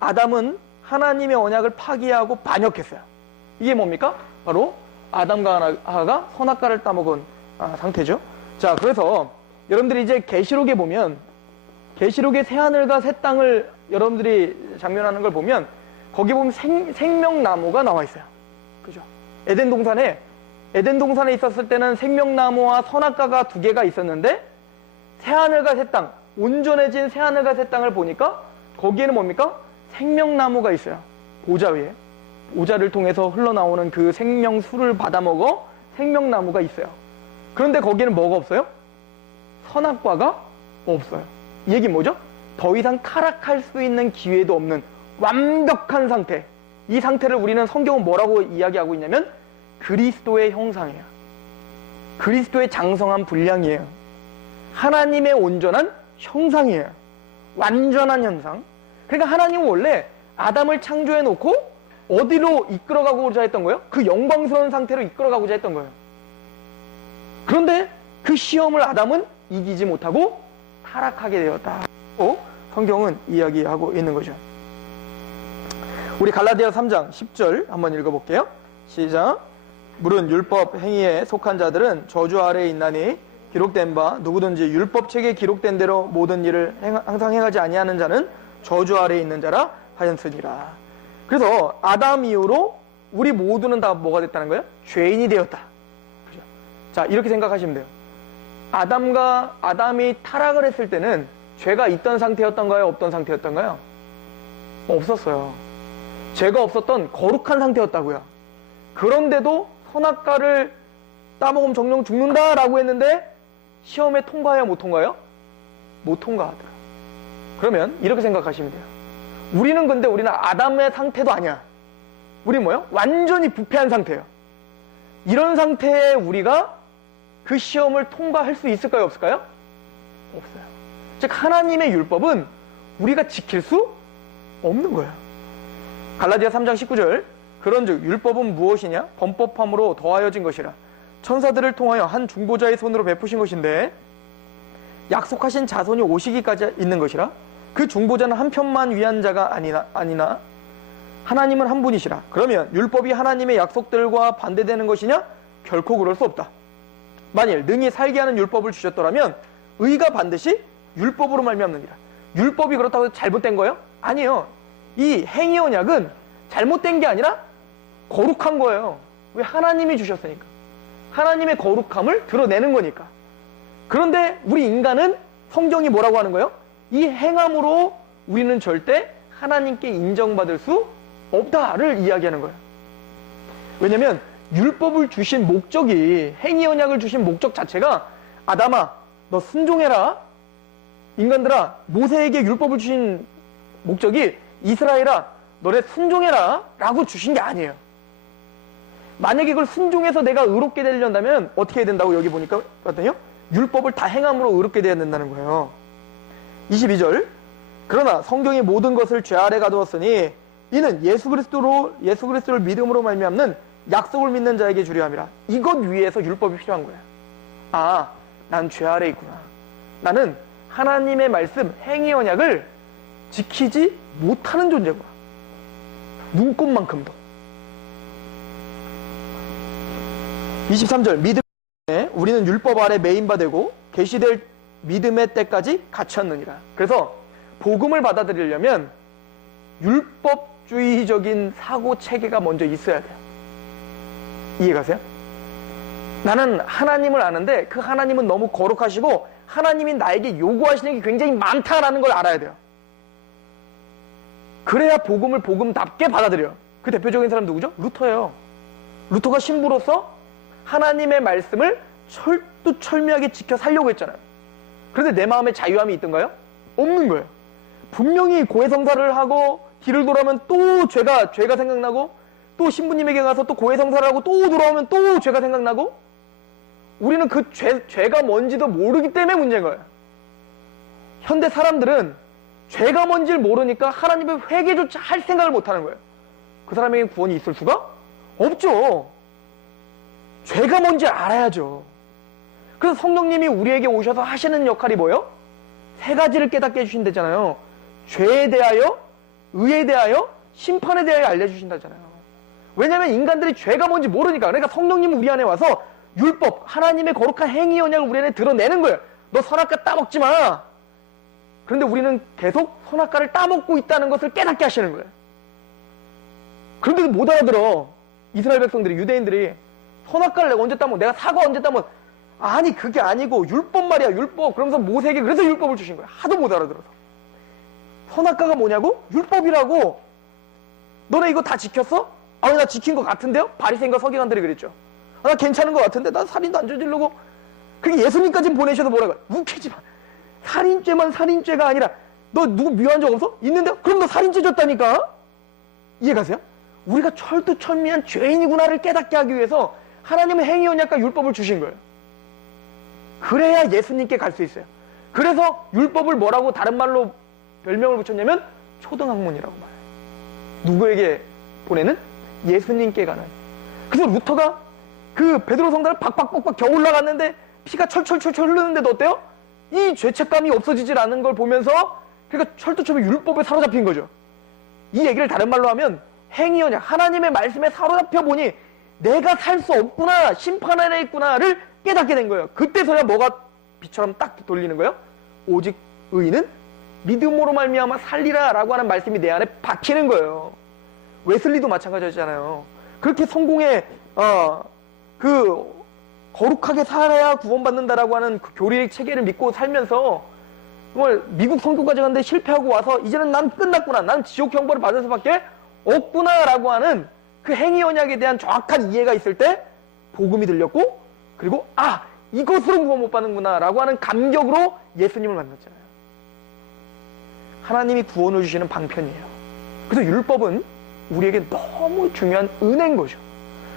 아담은 하나님의 언약을 파기하고 반역했어요. 이게 뭡니까? 바로 아담과 하와가 선악과를 따먹은 상태죠. 자, 그래서 여러분들이 이제 계시록에 보면, 계시록의 새하늘과 새 땅을 여러분들이 장면하는 걸 보면 거기 보면 생명나무가 나와 있어요. 그죠? 에덴 동산에 있었을 때는 생명나무와 선악과가 두 개가 있었는데 새하늘과 새 땅, 온전해진 새하늘과 새 땅을 보니까 거기에는 뭡니까? 생명나무가 있어요. 보좌 위에. 보좌를 통해서 흘러나오는 그 생명수를 받아먹어 생명나무가 있어요. 그런데 거기에는 뭐가 없어요? 선악과가 없어요. 이 얘기는 뭐죠? 더 이상 타락할 수 있는 기회도 없는 완벽한 상태. 이 상태를 우리는 성경은 뭐라고 이야기하고 있냐면 그리스도의 형상이에요. 그리스도의 장성한 분량이에요. 하나님의 온전한 형상이에요. 완전한 현상. 그러니까 하나님은 원래 아담을 창조해 놓고 어디로 이끌어가고자 했던 거예요? 그 영광스러운 상태로 이끌어가고자 했던 거예요. 그런데 그 시험을 아담은 이기지 못하고 타락하게 되었다고 성경은 이야기하고 있는 거죠. 우리 갈라디아 3장 10절 한번 읽어볼게요. 시작. 물은 율법 행위에 속한 자들은 저주 아래에 있나니 기록된 바 누구든지 율법책에 기록된 대로 모든 일을 항상 행하지 아니하는 자는 저주 아래에 있는 자라 하였으니라. 그래서 아담 이후로 우리 모두는 다 뭐가 됐다는 거예요? 죄인이 되었다. 그죠? 자, 이렇게 생각하시면 돼요. 아담이 타락을 했을 때는 죄가 있던 상태였던가요? 없던 상태였던가요? 없었어요. 죄가 없었던 거룩한 상태였다고요. 그런데도 선악과를 따먹으면 정령 죽는다라고 했는데 시험에 통과해요? 못 통과해요? 못 통과하더라. 그러면 이렇게 생각하시면 돼요. 우리는 아담의 상태도 아니야. 우리 뭐예요? 완전히 부패한 상태예요. 이런 상태에 우리가 그 시험을 통과할 수 있을까요? 없을까요? 없어요. 즉 하나님의 율법은 우리가 지킬 수 없는 거예요. 갈라디아 3장 19절 그런즉 율법은 무엇이냐? 범법함으로 더하여진 것이라. 천사들을 통하여 한 중보자의 손으로 베푸신 것인데 약속하신 자손이 오시기까지 있는 것이라. 그 중보자는 한 편만 위한 자가 아니나 하나님은 한 분이시라. 그러면 율법이 하나님의 약속들과 반대되는 것이냐? 결코 그럴 수 없다. 만일 능히 살게 하는 율법을 주셨더라면 의가 반드시 율법으로 말미암느니라. 율법이 그렇다고 해서 잘못된 거예요? 아니에요. 이 행위 언약은 잘못된 게 아니라 거룩한 거예요. 왜? 하나님이 주셨으니까. 하나님의 거룩함을 드러내는 거니까. 그런데 우리 인간은 성경이 뭐라고 하는 거예요? 이 행함으로 우리는 절대 하나님께 인정받을 수 없다를 이야기하는 거예요. 왜냐면 율법을 주신 목적이, 행위 언약을 주신 목적 자체가 아담아 너 순종해라, 인간들아 모세에게 율법을 주신 목적이 이스라엘아 너네 순종해라 라고 주신 게 아니에요. 만약에 이걸 순종해서 내가 의롭게 되려면 어떻게 해야 된다고 여기 보니까 봤더니요. 율법을 다 행함으로 의롭게 되어야 된다는 거예요. 22절. 그러나 성경이 모든 것을 죄 아래 가두었으니 이는 예수 그리스도를 믿음으로 말미암는 약속을 믿는 자에게 주려 함이라. 이것 위에서 율법이 필요한 거야. 아, 난 죄 아래 있구나. 나는 하나님의 말씀, 행위 언약을 지키지 못하는 존재구나. 눈꼽만큼도. 23절. 믿음에 우리는 율법 아래 매인바 되고 계시될 믿음의 때까지 갇혔느니라. 그래서 복음을 받아들이려면 율법주의적인 사고 체계가 먼저 있어야 돼요. 이해가세요? 나는 하나님을 아는데 그 하나님은 너무 거룩하시고 하나님이 나에게 요구하시는 게 굉장히 많다라는 걸 알아야 돼요. 그래야 복음을 복음답게 받아들여요. 그 대표적인 사람 누구죠? 루터예요. 루터가 신부로서 하나님의 말씀을 철두철미하게 지켜 살려고 했잖아요. 그런데 내 마음에 자유함이 있던가요? 없는 거예요. 분명히 고해성사를 하고 뒤를 돌아오면 또 죄가 생각나고 또 신부님에게 가서 또 고해성사를 하고 또 돌아오면 또 죄가 생각나고 우리는 그 죄가 뭔지도 모르기 때문에 문제인 거예요. 현대 사람들은 죄가 뭔지를 모르니까 하나님의 회개조차 할 생각을 못하는 거예요. 그 사람에게 구원이 있을 수가 없죠. 죄가 뭔지 알아야죠. 그래서 성령님이 우리에게 오셔서 하시는 역할이 뭐예요? 세 가지를 깨닫게 해주신다잖아요. 죄에 대하여, 의에 대하여, 심판에 대하여 알려주신다잖아요. 왜냐하면 인간들이 죄가 뭔지 모르니까. 그러니까 성령님은 우리 안에 와서 율법, 하나님의 거룩한 행위 언약을 우리 안에 드러내는 거예요. 너 선악과 따먹지 마. 그런데 우리는 계속 선악과를 따먹고 있다는 것을 깨닫게 하시는 거예요. 그런데도 못 알아들어. 이스라엘 백성들이, 유대인들이 선악과를 내가 언제 따먹어? 내가 사과 언제 따먹어? 아니 그게 아니고 율법 말이야, 율법. 그러면서 모세에게 그래서 율법을 주신 거야. 하도 못 알아들어서. 선악과가 뭐냐고? 율법이라고. 너네 이거 다 지켰어? 아니 나 지킨 것 같은데요? 바리새인과 서기관들이 그랬죠. 아, 나 괜찮은 것 같은데 나 살인도 안 저지르고. 그게 예수님까지 보내셔서 뭐라고? 웃기지 마. 살인죄만 살인죄가 아니라 너 누구 미워한 적 없어? 있는데? 그럼 너 살인죄 졌다니까? 이해가세요? 우리가 철두철미한 죄인이구나를 깨닫게 하기 위해서 하나님은 행위 언약과 율법을 주신 거예요. 그래야 예수님께 갈 수 있어요. 그래서 율법을 뭐라고 다른 말로 별명을 붙였냐면 초등학문이라고 말해요. 누구에게 보내는? 예수님께 가는. 그래서 루터가 그 베드로 성당을 박박박박 겨우 올라갔는데 피가 철철철철 흐르는데도 어때요? 이 죄책감이 없어지질 않은 걸 보면서 그러니까 철두철미 율법에 사로잡힌 거죠. 이 얘기를 다른 말로 하면 행위 언약, 하나님의 말씀에 사로잡혀 보니 내가 살 수 없구나, 심판 안에 있구나를 깨닫게 된 거예요. 그때서야 뭐가 비처럼 딱 돌리는 거예요? 오직 의인은 믿음으로 말미암아 살리라 라고 하는 말씀이 내 안에 박히는 거예요. 웨슬리도 마찬가지였잖아요. 그렇게 성공의 거룩하게 살아야 구원받는다라고 하는 그 교리의 체계를 믿고 살면서 정말 미국 선교까지 갔는데 실패하고 와서 이제는 난 끝났구나, 난 지옥 형벌을 받을 수밖에 없구나 라고 하는 그 행위 언약에 대한 정확한 이해가 있을 때 복음이 들렸고, 그리고 아, 이것으로 구원 못 받는구나 라고 하는 감격으로 예수님을 만났잖아요. 하나님이 구원을 주시는 방편이에요. 그래서 율법은 우리에게 너무 중요한 은혜인 거죠.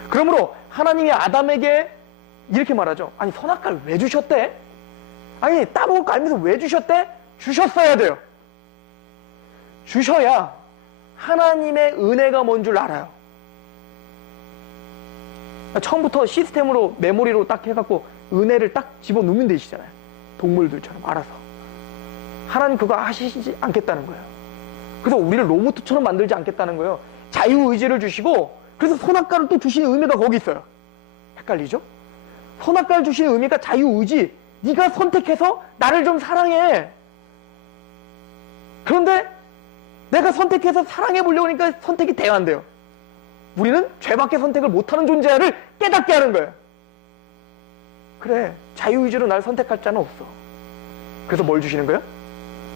그러므로 하나님이 아담에게 이렇게 말하죠. 아니 선악과를 왜 주셨대? 아니 따먹을 거 알면서 왜 주셨대? 주셨어야 돼요. 주셔야 하나님의 은혜가 뭔 줄 알아요. 처음부터 시스템으로 메모리로 딱 해갖고 은혜를 딱 집어넣으면 되시잖아요. 동물들처럼 알아서. 하나님 그거 하시지 않겠다는 거예요. 그래서 우리를 로봇처럼 만들지 않겠다는 거예요. 자유의지를 주시고, 그래서 선악과를 또 주시는 의미가 거기 있어요. 헷갈리죠? 선악과를 주시는 의미가 자유의지. 네가 선택해서 나를 좀 사랑해. 그런데 내가 선택해서 사랑해 보려고 하니까 선택이 돼야 안 돼요. 우리는 죄밖에 선택을 못하는 존재를 깨닫게 하는 거예요. 그래, 자유의지로 날 선택할 자는 없어. 그래서 뭘 주시는 거예요?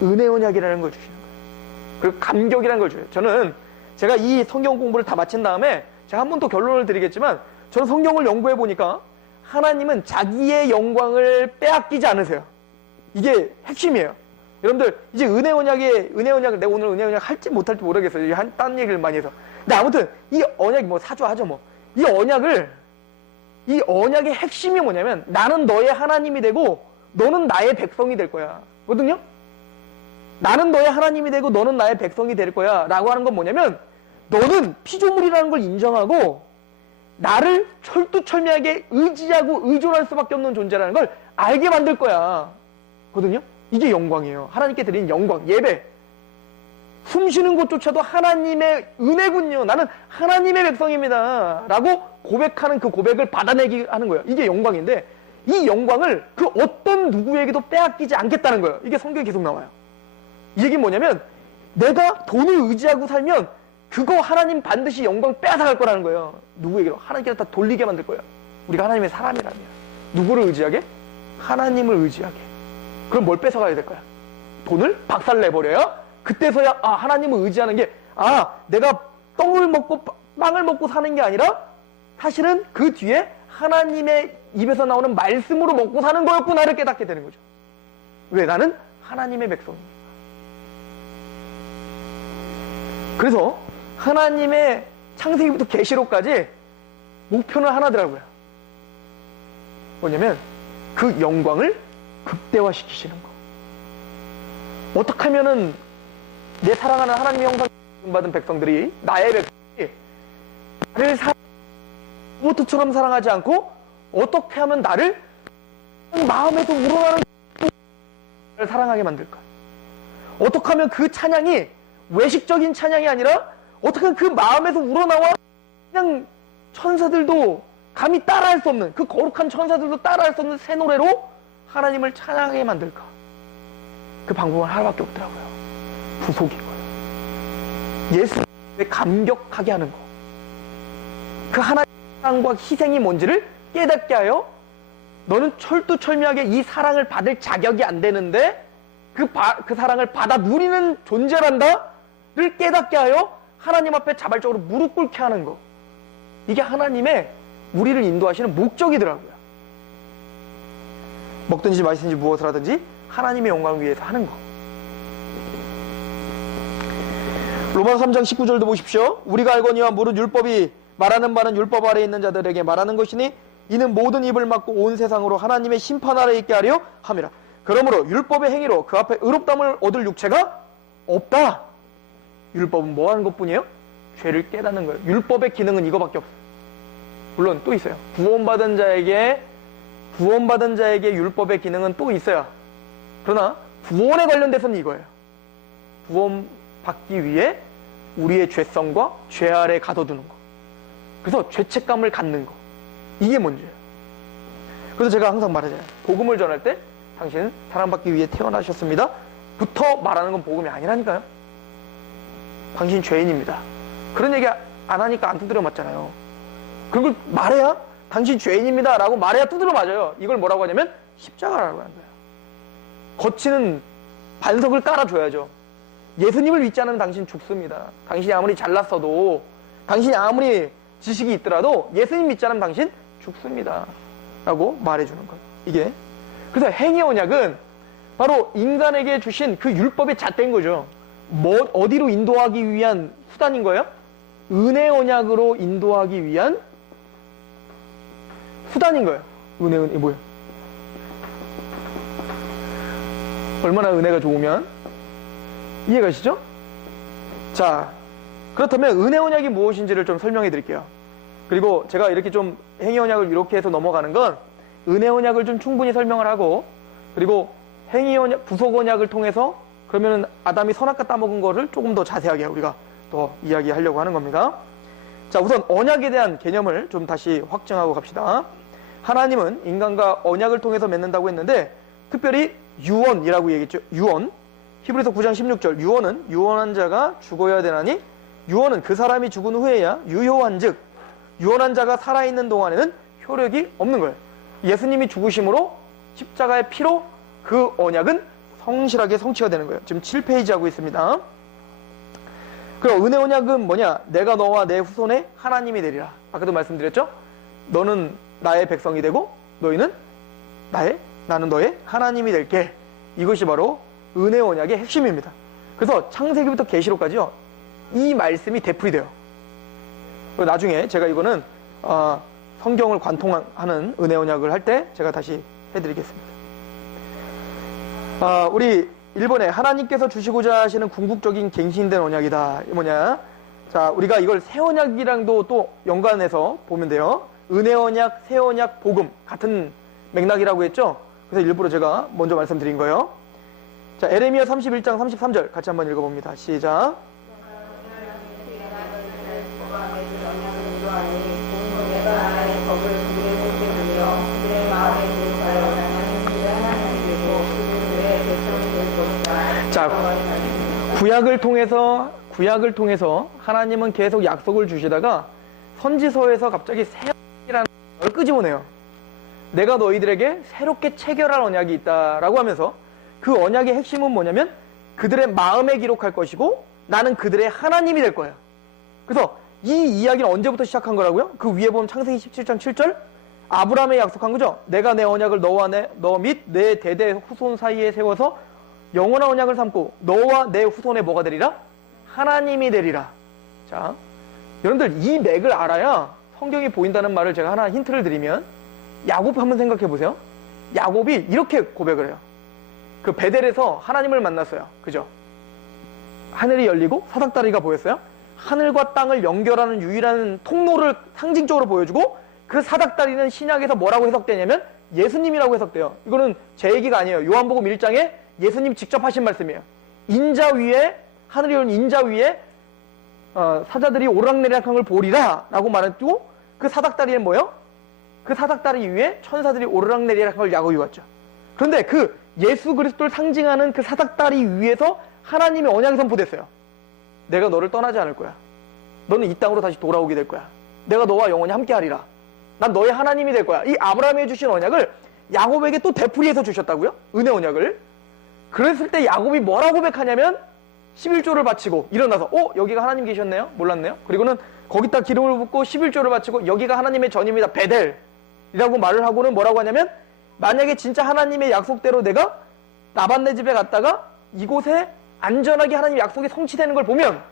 은혜 언약이라는 걸 주시는 거예요. 그리고 감격이라는 걸 줘요. 저는 제가 이 성경 공부를 다 마친 다음에 제가 한 번 더 결론을 드리겠지만, 저는 성경을 연구해 보니까 하나님은 자기의 영광을 빼앗기지 않으세요. 이게 핵심이에요. 여러분들 이제 은혜 언약을 내가 오늘 은혜 언약 할지 못할지 모르겠어요. 딴 얘기를 많이 해서. 근데 아무튼 이 언약이 뭐 사주하죠 뭐. 이 언약의 핵심이 뭐냐면 나는 너의 하나님이 되고 너는 나의 백성이 될 거야. 거든요? 나는 너의 하나님이 되고 너는 나의 백성이 될 거야 라고 하는 건 뭐냐면 너는 피조물이라는 걸 인정하고 나를 철두철미하게 의지하고 의존할 수밖에 없는 존재라는 걸 알게 만들 거야. 거든요? 이게 영광이에요. 하나님께 드리는 영광, 예배. 숨 쉬는 곳조차도 하나님의 은혜군요. 나는 하나님의 백성입니다. 라고 고백하는 그 고백을 받아내기 하는 거예요. 이게 영광인데 이 영광을 그 어떤 누구에게도 빼앗기지 않겠다는 거예요. 이게 성경에 계속 나와요. 이 얘기는 뭐냐면 내가 돈을 의지하고 살면 그거 하나님 반드시 영광 빼앗아갈 거라는 거예요. 누구에게로? 하나님께 다 돌리게 만들 거예요. 우리가 하나님의 사람이라면. 누구를 의지하게? 하나님을 의지하게. 그럼 뭘 뺏어가야 될 거야? 돈을 박살내버려요? 그때서야 하나님을 의지하는 게 내가 떡을 먹고 빵을 먹고 사는 게 아니라 사실은 그 뒤에 하나님의 입에서 나오는 말씀으로 먹고 사는 거였구나를 깨닫게 되는 거죠. 왜? 나는 하나님의 백성입니다. 그래서 하나님의 창세기부터 계시록까지 목표는 하나더라고요. 뭐냐면 그 영광을 극대화시키시는 거. 어떻게 하면은 내 사랑하는 하나님의 형상 받은 백성들이 나의 백성이 나를 로봇처럼 사랑하지 않고 어떻게 하면 나를 마음에서 우러나는 사랑하게 만들까? 어떻게 하면 그 찬양이 외식적인 찬양이 아니라 어떻게 하면 그 마음에서 우러나와 그냥 천사들도 감히 따라할 수 없는 그 거룩한 천사들도 따라할 수 없는 새 노래로 하나님을 찬양하게 만들까? 그 방법은 하나밖에 없더라고요. 구속인 거예요. 예수님에 감격하게 하는 거. 그 하나님의 사랑과 희생이 뭔지를 깨닫게 하여 너는 철두철미하게 이 사랑을 받을 자격이 안 되는데 그 사랑을 받아 누리는 존재란다를 깨닫게 하여 하나님 앞에 자발적으로 무릎 꿇게 하는 거. 이게 하나님의 우리를 인도하시는 목적이더라고요. 먹든지 마시든지 무엇을 하든지 하나님의 영광을 위해서 하는 거. 로마서 3장 19절도 보십시오. 우리가 알거니와 무릇 율법이 말하는 바는 율법 아래에 있는 자들에게 말하는 것이니 이는 모든 입을 막고 온 세상으로 하나님의 심판 아래에 있게 하려 함이라. 그러므로 율법의 행위로 그 앞에 의롭다함을 얻을 육체가 없다. 율법은 뭐 하는 것뿐이에요? 죄를 깨닫는 거예요. 율법의 기능은 이거밖에 없어요. 물론 또 있어요. 구원받은 자에게 율법의 기능은 또 있어요. 그러나 구원에 관련돼서는 이거예요. 구원받기 위해 우리의 죄성과 죄 아래 가둬두는 거. 그래서 죄책감을 갖는 거. 이게 문제예요. 그래서 제가 항상 말하잖아요. 복음을 전할 때 당신은 사랑받기 위해 태어나셨습니다. 부터 말하는 건 복음이 아니라니까요. 당신 죄인입니다. 그런 얘기 안 하니까 안 두드려 맞잖아요. 그걸 말해야 당신 죄인입니다 라고 말해야 두드려 맞아요. 이걸 뭐라고 하냐면 십자가라고 하는 거예요. 거치는 반석을 깔아줘야죠. 예수님을 믿지 않으면 당신 죽습니다. 당신이 아무리 잘났어도 당신이 아무리 지식이 있더라도 예수님 믿지 않으면 당신 죽습니다 라고 말해주는 거예요. 이게 그래서 행위 언약은 바로 인간에게 주신 그 율법의 잣대인 거죠. 어디로 인도하기 위한 수단인 거예요? 은혜 언약으로 인도하기 위한 수단인 거예요. 은혜 뭐예요? 얼마나 은혜가 좋으면 이해가시죠? 자, 그렇다면 은혜 언약이 무엇인지를 좀 설명해 드릴게요. 그리고 제가 이렇게 좀 행위 언약을 이렇게 해서 넘어가는 건 은혜 언약을 좀 충분히 설명을 하고 그리고 행위 언약, 구속 언약을 통해서 그러면은 아담이 선악과 따먹은 거를 조금 더 자세하게 우리가 더 이야기하려고 하는 겁니다. 자, 우선 언약에 대한 개념을 좀 다시 확정하고 갑시다. 하나님은 인간과 언약을 통해서 맺는다고 했는데 특별히 유언이라고 얘기했죠. 유언. 히브리서 9장 16절. 유언은 유언한 자가 죽어야 되나니 유언은 그 사람이 죽은 후에야 유효한 즉 유언한 자가 살아있는 동안에는 효력이 없는 거예요. 예수님이 죽으심으로 십자가의 피로 그 언약은 성실하게 성취가 되는 거예요. 지금 7페이지 하고 있습니다. 그럼 은혜 언약은 뭐냐? 내가 너와 내 후손의 하나님이 되리라. 아까도 말씀드렸죠? 너는 나의 백성이 되고 너희는 나는 너의 하나님이 될게. 이것이 바로 은혜 언약의 핵심입니다. 그래서 창세기부터 계시록까지요. 이 말씀이 되풀이 돼요. 나중에 제가 이거는 성경을 관통하는 은혜 언약을 할 때 제가 다시 해드리겠습니다. 우리 1번에 하나님께서 주시고자 하시는 궁극적인 갱신된 언약이다. 이 뭐냐? 자, 우리가 이걸 새 언약이랑도 또 연관해서 보면 돼요. 은혜 언약, 새 언약, 복음 같은 맥락이라고 했죠? 그래서 일부러 제가 먼저 말씀드린 거예요. 자, 에레미야 31장 33절 같이 한번 읽어봅니다. 시작. 자, 구약을 통해서 하나님은 계속 약속을 주시다가 선지서에서 갑자기 새 언약이라는 걸 끄집어내요. 내가 너희들에게 새롭게 체결할 언약이 있다라고 하면서 그 언약의 핵심은 뭐냐면 그들의 마음에 기록할 것이고 나는 그들의 하나님이 될 거예요. 그래서 이 이야기는 언제부터 시작한 거라고요? 그 위에 보면 창세기 17장 7절 아브라함에 약속한 거죠. 내가 내 언약을 너 및 내 대대 후손 사이에 세워서 영원한 언약을 삼고 너와 내 후손의 뭐가 되리라? 하나님이 되리라. 자, 여러분들 이 맥을 알아야 성경이 보인다는 말을 제가 하나 힌트를 드리면 야곱 한번 생각해 보세요. 야곱이 이렇게 고백을 해요. 그 베델에서 하나님을 만났어요. 그죠? 하늘이 열리고 사닥다리가 보였어요. 하늘과 땅을 연결하는 유일한 통로를 상징적으로 보여주고 그 사닥다리는 신약에서 뭐라고 해석되냐면 예수님이라고 해석돼요. 이거는 제 얘기가 아니에요. 요한복음 1장에 예수님 직접 하신 말씀이에요. 인자 위에 하늘이 열린 인자 위에 사자들이 오르락내리락 한 걸 보리라 라고 말했고 그 사닥다리는 뭐예요? 그 사닥다리 위에 천사들이 오르락내리락 한 걸 야곱이 봤죠. 그런데 그 예수 그리스도를 상징하는 그 사닥다리 위에서 하나님의 언약이 선포됐어요. 내가 너를 떠나지 않을 거야. 너는 이 땅으로 다시 돌아오게 될 거야. 내가 너와 영원히 함께하리라. 난 너의 하나님이 될 거야. 이 아브라함이 주신 언약을 야곱에게 또 되풀이해서 주셨다고요? 은혜 언약을. 그랬을 때 야곱이 뭐라고 고백하냐면 11조를 바치고 일어나서 여기가 하나님 계셨네요? 몰랐네요? 그리고는 거기다 기름을 붓고 11조를 바치고 여기가 하나님의 전입니다. 베델이라고 말을 하고는 뭐라고 하냐면 만약에 진짜 하나님의 약속대로 내가 라반네 집에 갔다가 이곳에 안전하게 하나님의 약속이 성취되는 걸 보면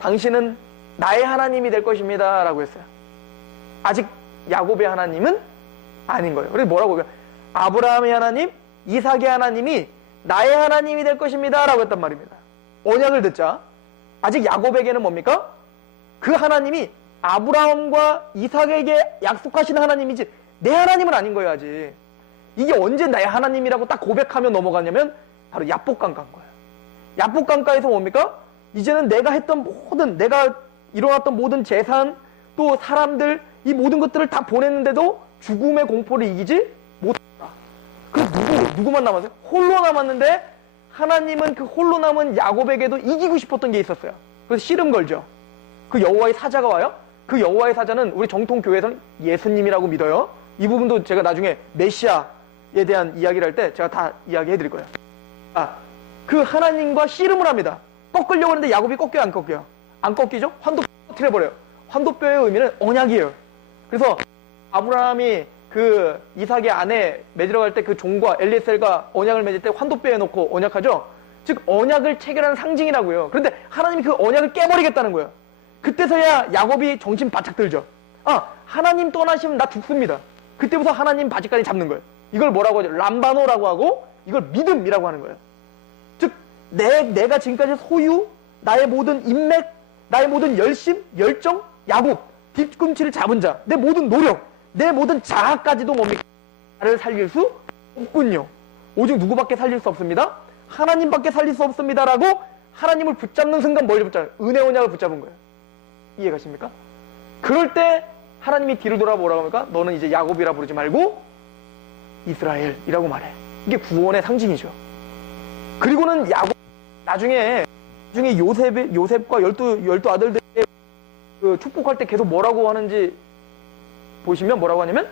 당신은 나의 하나님이 될 것입니다 라고 했어요. 아직 야곱의 하나님은 아닌 거예요. 그래서 뭐라고 해요? 아브라함의 하나님, 이삭의 하나님이 나의 하나님이 될 것입니다 라고 했단 말입니다. 언약을 듣자 아직 야곱에게는 뭡니까? 그 하나님이 아브라함과 이삭에게 약속하신 하나님이지 내 하나님은 아닌 거예요. 아직. 이게 언제 나의 하나님이라고 딱 고백하며 넘어가냐면 바로 야복강가인 거예요. 야복강가에서 뭡니까? 이제는 내가 일어났던 모든 재산 또 사람들 이 모든 것들을 다 보냈는데도 죽음의 공포를 이기지 못했다. 그럼 누구만 남았어요? 홀로 남았는데 하나님은 그 홀로 남은 야곱에게도 이기고 싶었던 게 있었어요. 그래서 씨름 걸죠. 그 여호와의 사자가 와요. 그 여호와의 사자는 우리 정통 교회에서는 예수님이라고 믿어요. 이 부분도 제가 나중에 메시아에 대한 이야기를 할 때 제가 다 이야기해 드릴 거예요. 그 하나님과 씨름을 합니다. 꺾으려고 하는데 야곱이 꺾여요, 안 꺾여요? 안 꺾이죠? 환도뼈 터뜨려버려요. 환도뼈의 의미는 언약이에요. 그래서 아브라함이 그 이삭의 아내 맺으러 갈 때 그 종과 엘리에셀과 언약을 맺을 때 환도뼈에 놓고 언약하죠? 즉 언약을 체결하는 상징이라고요. 그런데 하나님이 그 언약을 깨버리겠다는 거예요. 그때서야 야곱이 정신 바짝 들죠. 하나님 떠나시면 나 죽습니다. 그때부터 하나님 바지까지 잡는 거예요. 이걸 뭐라고 하죠? 람바노라고 하고 이걸 믿음이라고 하는 거예요. 즉 내가 지금까지 소유, 나의 모든 인맥, 나의 모든 열심, 열정, 야곱, 뒤꿈치를 잡은 자, 내 모든 노력, 내 모든 자아까지도 뭡니까? 나를 살릴 수 없군요. 오직 누구밖에 살릴 수 없습니다. 하나님밖에 살릴 수 없습니다라고 하나님을 붙잡는 순간 뭘 붙잡아요? 은혜 언약을 붙잡은 거예요. 이해가십니까? 그럴 때 하나님이 뒤를 돌아 뭐라고 합니까? 너는 이제 야곱이라 부르지 말고 이스라엘이라고 말해. 이게 구원의 상징이죠. 그리고는 야곱 나중에 요셉과 열두 아들들의 그 축복할 때 계속 뭐라고 하는지 보시면 뭐라고 하냐면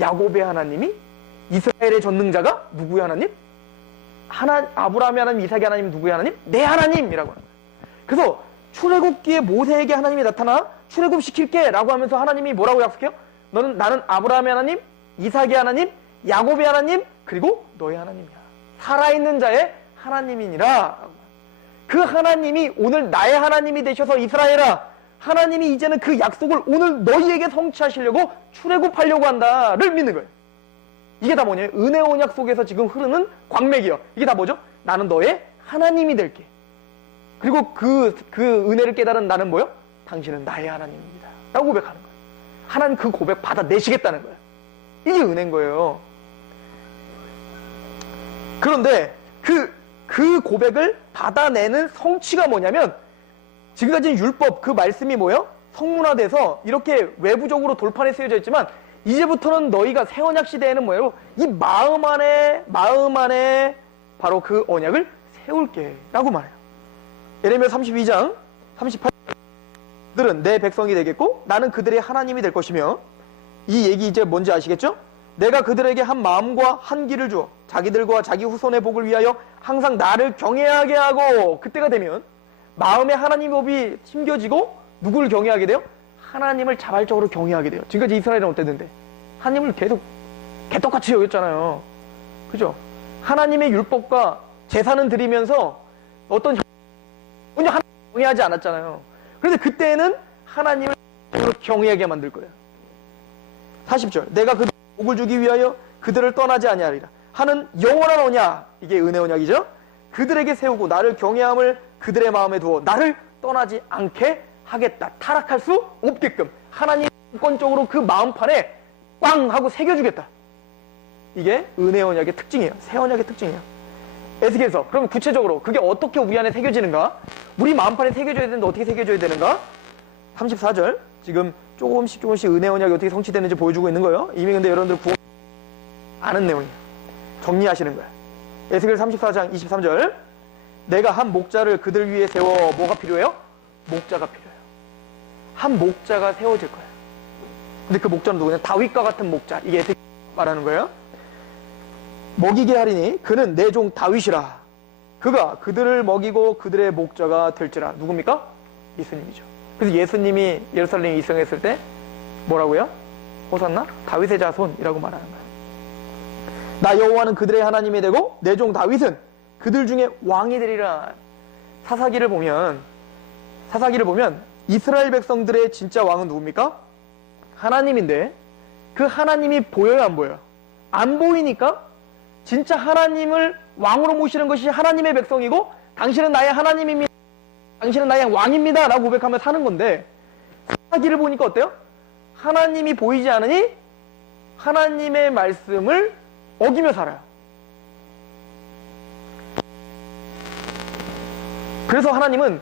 야곱의 하나님이 이스라엘의 전능자가 누구의 하나님? 아브라함의 하나님, 이삭의 하나님 누구의 하나님? 내 하나님이라고 하는 거예요. 그래서 출애굽기에 모세에게 하나님이 나타나 출애굽시킬게 라고 하면서 하나님이 뭐라고 약속해요? 나는 아브라함의 하나님, 이삭의 하나님, 야곱의 하나님, 그리고 너의 하나님이야. 살아있는 자의 하나님이니라. 그 하나님이 오늘 나의 하나님이 되셔서 이스라엘아 하나님이 이제는 그 약속을 오늘 너희에게 성취하시려고 출애굽하려고 한다를 믿는 거예요. 이게 다 뭐냐면 은혜 언약 속에서 지금 흐르는 광맥이요. 이게 다 뭐죠? 나는 너의 하나님이 될게. 그리고 그 은혜를 깨달은 나는 뭐요? 당신은 나의 하나님입니다 라고 고백하는 거예요. 하나님 그 고백 받아내시겠다는 거예요. 이게 은혜인 거예요. 그런데 그 고백을 받아내는 성취가 뭐냐면 지금까지 율법 그 말씀이 뭐예요? 성문화돼서 이렇게 외부적으로 돌판에 쓰여져 있지만 이제부터는 너희가 새 언약 시대에는 뭐예요? 이 마음 안에 바로 그 언약을 세울게 라고 말해요. 예레미야 32장 38절들은 내 백성이 되겠고 나는 그들의 하나님이 될 것이며, 이 얘기 이제 뭔지 아시겠죠? 내가 그들에게 한 마음과 한 길을 주어 자기들과 자기 후손의 복을 위하여 항상 나를 경외하게 하고, 그때가 되면 마음에 하나님의 법이 심겨지고 누구를 경외하게 돼요? 하나님을 자발적으로 경외하게 돼요. 지금까지 이스라엘은 어땠는데? 하나님을 계속 개떡같이 여겼잖아요. 그죠? 하나님의 율법과 제사는 드리면서 어떤 전혀 하나님을 경외하지 않았잖아요. 그런데 그때는 하나님을 경외하게 만들 거예요. 40절 내가 그들 복을 주기 위하여 그들을 떠나지 아니하리라 하는 영원한 언약, 이게 은혜 언약이죠. 그들에게 세우고 나를 경외함을 그들의 마음에 두어 나를 떠나지 않게 하겠다. 타락할 수 없게끔 하나님 주권적으로 그 마음판에 꽝 하고 새겨주겠다. 이게 은혜 언약의 특징이에요. 새 언약의 특징이에요. 에스겔서, 그럼 구체적으로 그게 어떻게 우리 안에 새겨지는가? 우리 마음판에 새겨져야 되는데 어떻게 새겨져야 되는가? 34절 지금 조금씩 은혜 언약이 어떻게 성취되는지 보여주고 있는 거예요. 이미 근데 여러분들 아는 내용이에요. 정리하시는 거예요. 에스겔 34장 23절 내가 한 목자를 그들 위에 세워 뭐가 필요해요? 목자가 필요해요. 한 목자가 세워질 거예요. 근데 그 목자는 누구냐? 다윗과 같은 목자. 이게 에스겔 말하는 거예요. 먹이게 하리니 그는 내 종 다윗이라. 그가 그들을 먹이고 그들의 목자가 될지라. 누굽니까? 예수님이죠. 그래서 예수님이 예루살렘에 입성했을 때 뭐라고요? 호산나? 다윗의 자손이라고 말하는 거예요. 나 여호와는 그들의 하나님이 되고 내 종 다윗은 그들 중에 왕이 되리라. 사사기를 보면 이스라엘 백성들의 진짜 왕은 누굽니까? 하나님인데 그 하나님이 보여요, 안 보여요? 안 보이니까 진짜 하나님을 왕으로 모시는 것이 하나님의 백성이고 당신은 나의 하나님입니다, 당신은 나의 왕입니다 라고 고백하며 사는 건데, 사사기를 보니까 어때요? 하나님이 보이지 않으니 하나님의 말씀을 어기며 살아요. 그래서 하나님은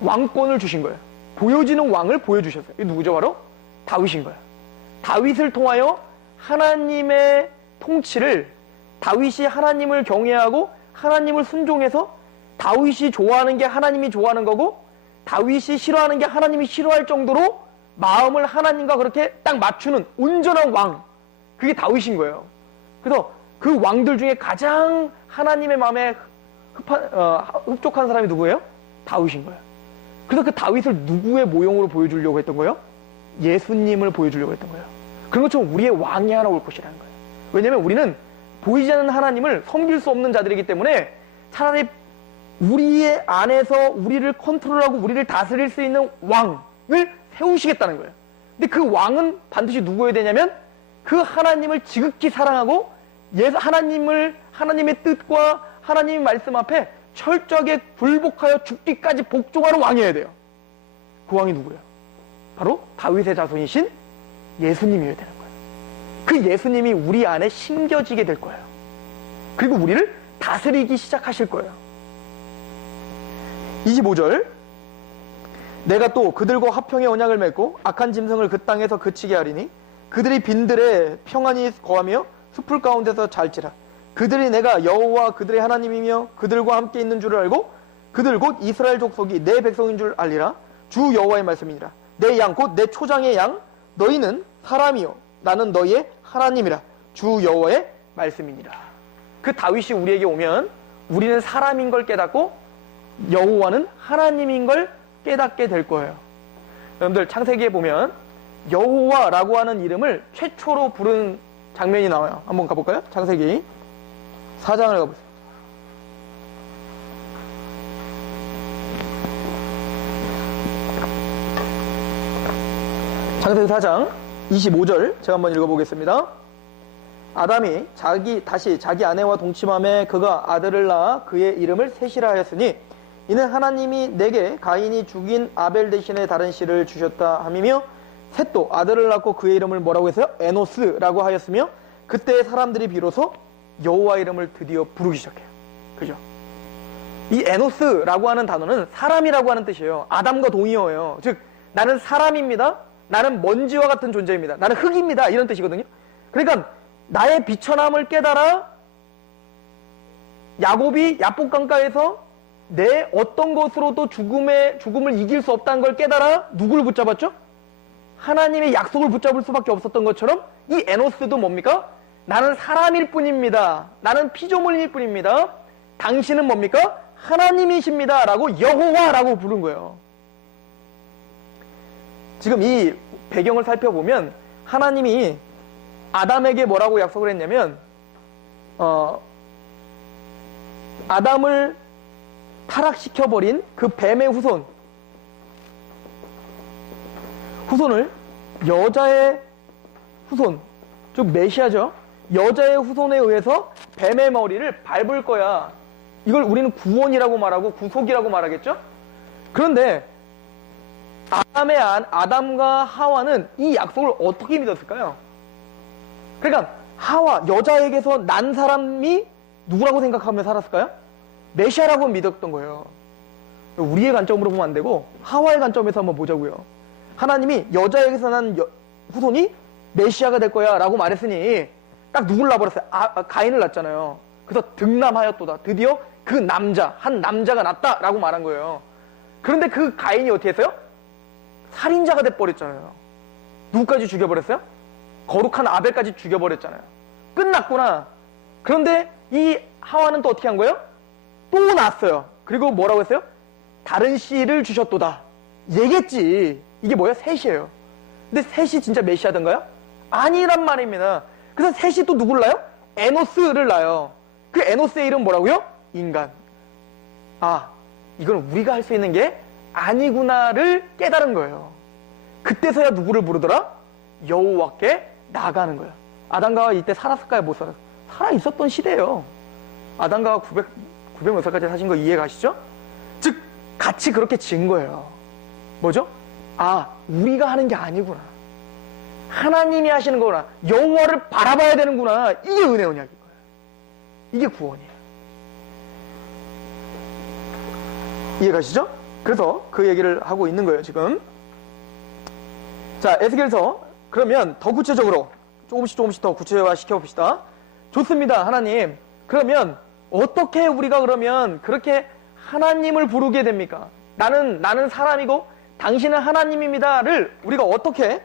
왕권을 주신 거예요. 보여지는 왕을 보여주셨어요. 이 누구죠? 바로 다윗인 거예요. 다윗을 통하여 하나님의 통치를, 다윗이 하나님을 경외하고 하나님을 순종해서 다윗이 좋아하는 게 하나님이 좋아하는 거고 다윗이 싫어하는 게 하나님이 싫어할 정도로 마음을 하나님과 그렇게 딱 맞추는 온전한 왕, 그게 다윗인 거예요. 그래서 그 왕들 중에 가장 하나님의 마음에 흡족한 사람이 누구예요? 다윗인 거예요. 그래서 그 다윗을 누구의 모형으로 보여주려고 했던 거예요? 예수님을 보여주려고 했던 거예요. 그런 것처럼 우리의 왕이 하나 올 것이라는 거예요. 왜냐하면 우리는 보이지 않는 하나님을 섬길 수 없는 자들이기 때문에 차라리 우리의 안에서 우리를 컨트롤하고 우리를 다스릴 수 있는 왕을 세우시겠다는 거예요. 근데 그 왕은 반드시 누구여야 되냐면 그 하나님을 지극히 사랑하고 하나님의 뜻과 하나님의 말씀 앞에 철저하게 굴복하여 죽기까지 복종하는 왕이어야 돼요. 그 왕이 누구예요? 바로 다윗의 자손이신 예수님이어야 되는 거예요. 그 예수님이 우리 안에 심겨지게 될 거예요. 그리고 우리를 다스리기 시작하실 거예요. 25절 내가 또 그들과 화평의 언약을 맺고 악한 짐승을 그 땅에서 그치게 하리니 그들이 빈들에 평안히 거하며 숲풀 가운데서 잘지라. 그들이 내가 여호와 그들의 하나님이며 그들과 함께 있는 줄을 알고 그들 곧 이스라엘 족속이 내 백성인 줄 알리라. 주 여호와의 말씀이니라. 내 양 곧 내 초장의 양 너희는 사람이요 나는 너희의 하나님이라. 주 여호와의 말씀이니라. 그 다윗이 우리에게 오면 우리는 사람인 걸 깨닫고 여호와는 하나님인 걸 깨닫게 될 거예요. 여러분들 창세기에 보면 여호와라고 하는 이름을 최초로 부른 장면이 나와요. 한번 가볼까요? 창세기 4장을 가보세요. 창세기 4장 25절 제가 한번 읽어보겠습니다. 아담이 다시 자기 아내와 동침함에 그가 아들을 낳아 그의 이름을 셋이라 하였으니 이는 하나님이 내게 가인이 죽인 아벨 대신에 다른 씨를 주셨다 함이며 셋도 아들을 낳고 그의 이름을 뭐라고 했어요? 에노스라고 하였으며 그때 사람들이 비로소 여호와 이름을 드디어 부르기 시작해요. 그죠? 이 에노스라고 하는 단어는 사람이라고 하는 뜻이에요. 아담과 동의어예요. 즉 나는 사람입니다. 나는 먼지와 같은 존재입니다. 나는 흙입니다. 이런 뜻이거든요. 그러니까 나의 비천함을 깨달아 야곱이 야복강가에서 내 어떤 것으로도 죽음을 이길 수 없다는 걸 깨달아 누구를 붙잡았죠? 하나님의 약속을 붙잡을 수밖에 없었던 것처럼 이 에노스도 뭡니까? 나는 사람일 뿐입니다. 나는 피조물일 뿐입니다. 당신은 뭡니까? 하나님이십니다. 라고 여호와라고 부른 거예요. 지금 이 배경을 살펴보면 하나님이 아담에게 뭐라고 약속을 했냐면 아담을 타락시켜버린 그 뱀의 후손을 여자의 후손, 즉 메시아죠. 여자의 후손에 의해서 뱀의 머리를 밟을 거야. 이걸 우리는 구원이라고 말하고 구속이라고 말하겠죠. 그런데 아담과 하와는 이 약속을 어떻게 믿었을까요? 그러니까 여자에게서 난 사람이 누구라고 생각하며 살았을까요? 메시아라고 믿었던 거예요. 우리의 관점으로 보면 안 되고 하와의 관점에서 한번 보자고요. 하나님이 여자에게서 난 후손이 메시아가 될 거야 라고 말했으니 딱 누굴 낳아버렸어요? 가인을 낳았잖아요. 그래서 득남하였도다. 드디어 한 남자가 났다 라고 말한 거예요. 그런데 그 가인이 어떻게 했어요? 살인자가 돼버렸잖아요. 누구까지 죽여버렸어요? 거룩한 아벨까지 죽여버렸잖아요. 끝났구나. 그런데 이 하와는 또 어떻게 한 거예요? 또 낳았어요. 그리고 뭐라고 했어요? 다른 씨를 주셨도다. 얘겠지. 이게 뭐야? 셋이에요. 근데 셋이 진짜 메시아던가요? 아니란 말입니다. 그래서 셋이 또 누굴 낳아요? 에노스를 낳아요. 그 에노스의 이름 뭐라고요? 인간. 이건 우리가 할 수 있는 게 아니구나를 깨달은 거예요. 그때서야 누구를 부르더라? 여호와께 나아가는 거야. 아담과 이때 살았을까요? 못 살았을까요? 살아있었던 시대예요. 아담과 900 몇 살까지 사신 거 이해 가시죠? 즉 같이 그렇게 지은 거예요. 뭐죠? 우리가 하는 게 아니구나. 하나님이 하시는 거구나. 여호와를 바라봐야 되는구나. 이게 은혜 언약인 거예요. 이게 구원이에요. 이해 가시죠? 그래서 그 얘기를 하고 있는 거예요, 지금. 자, 에스겔서 그러면 더 구체적으로 조금씩 더 구체화 시켜봅시다. 좋습니다, 하나님. 그러면 어떻게 우리가 그러면 그렇게 하나님을 부르게 됩니까? 나는 사람이고 당신은 하나님입니다를 우리가 어떻게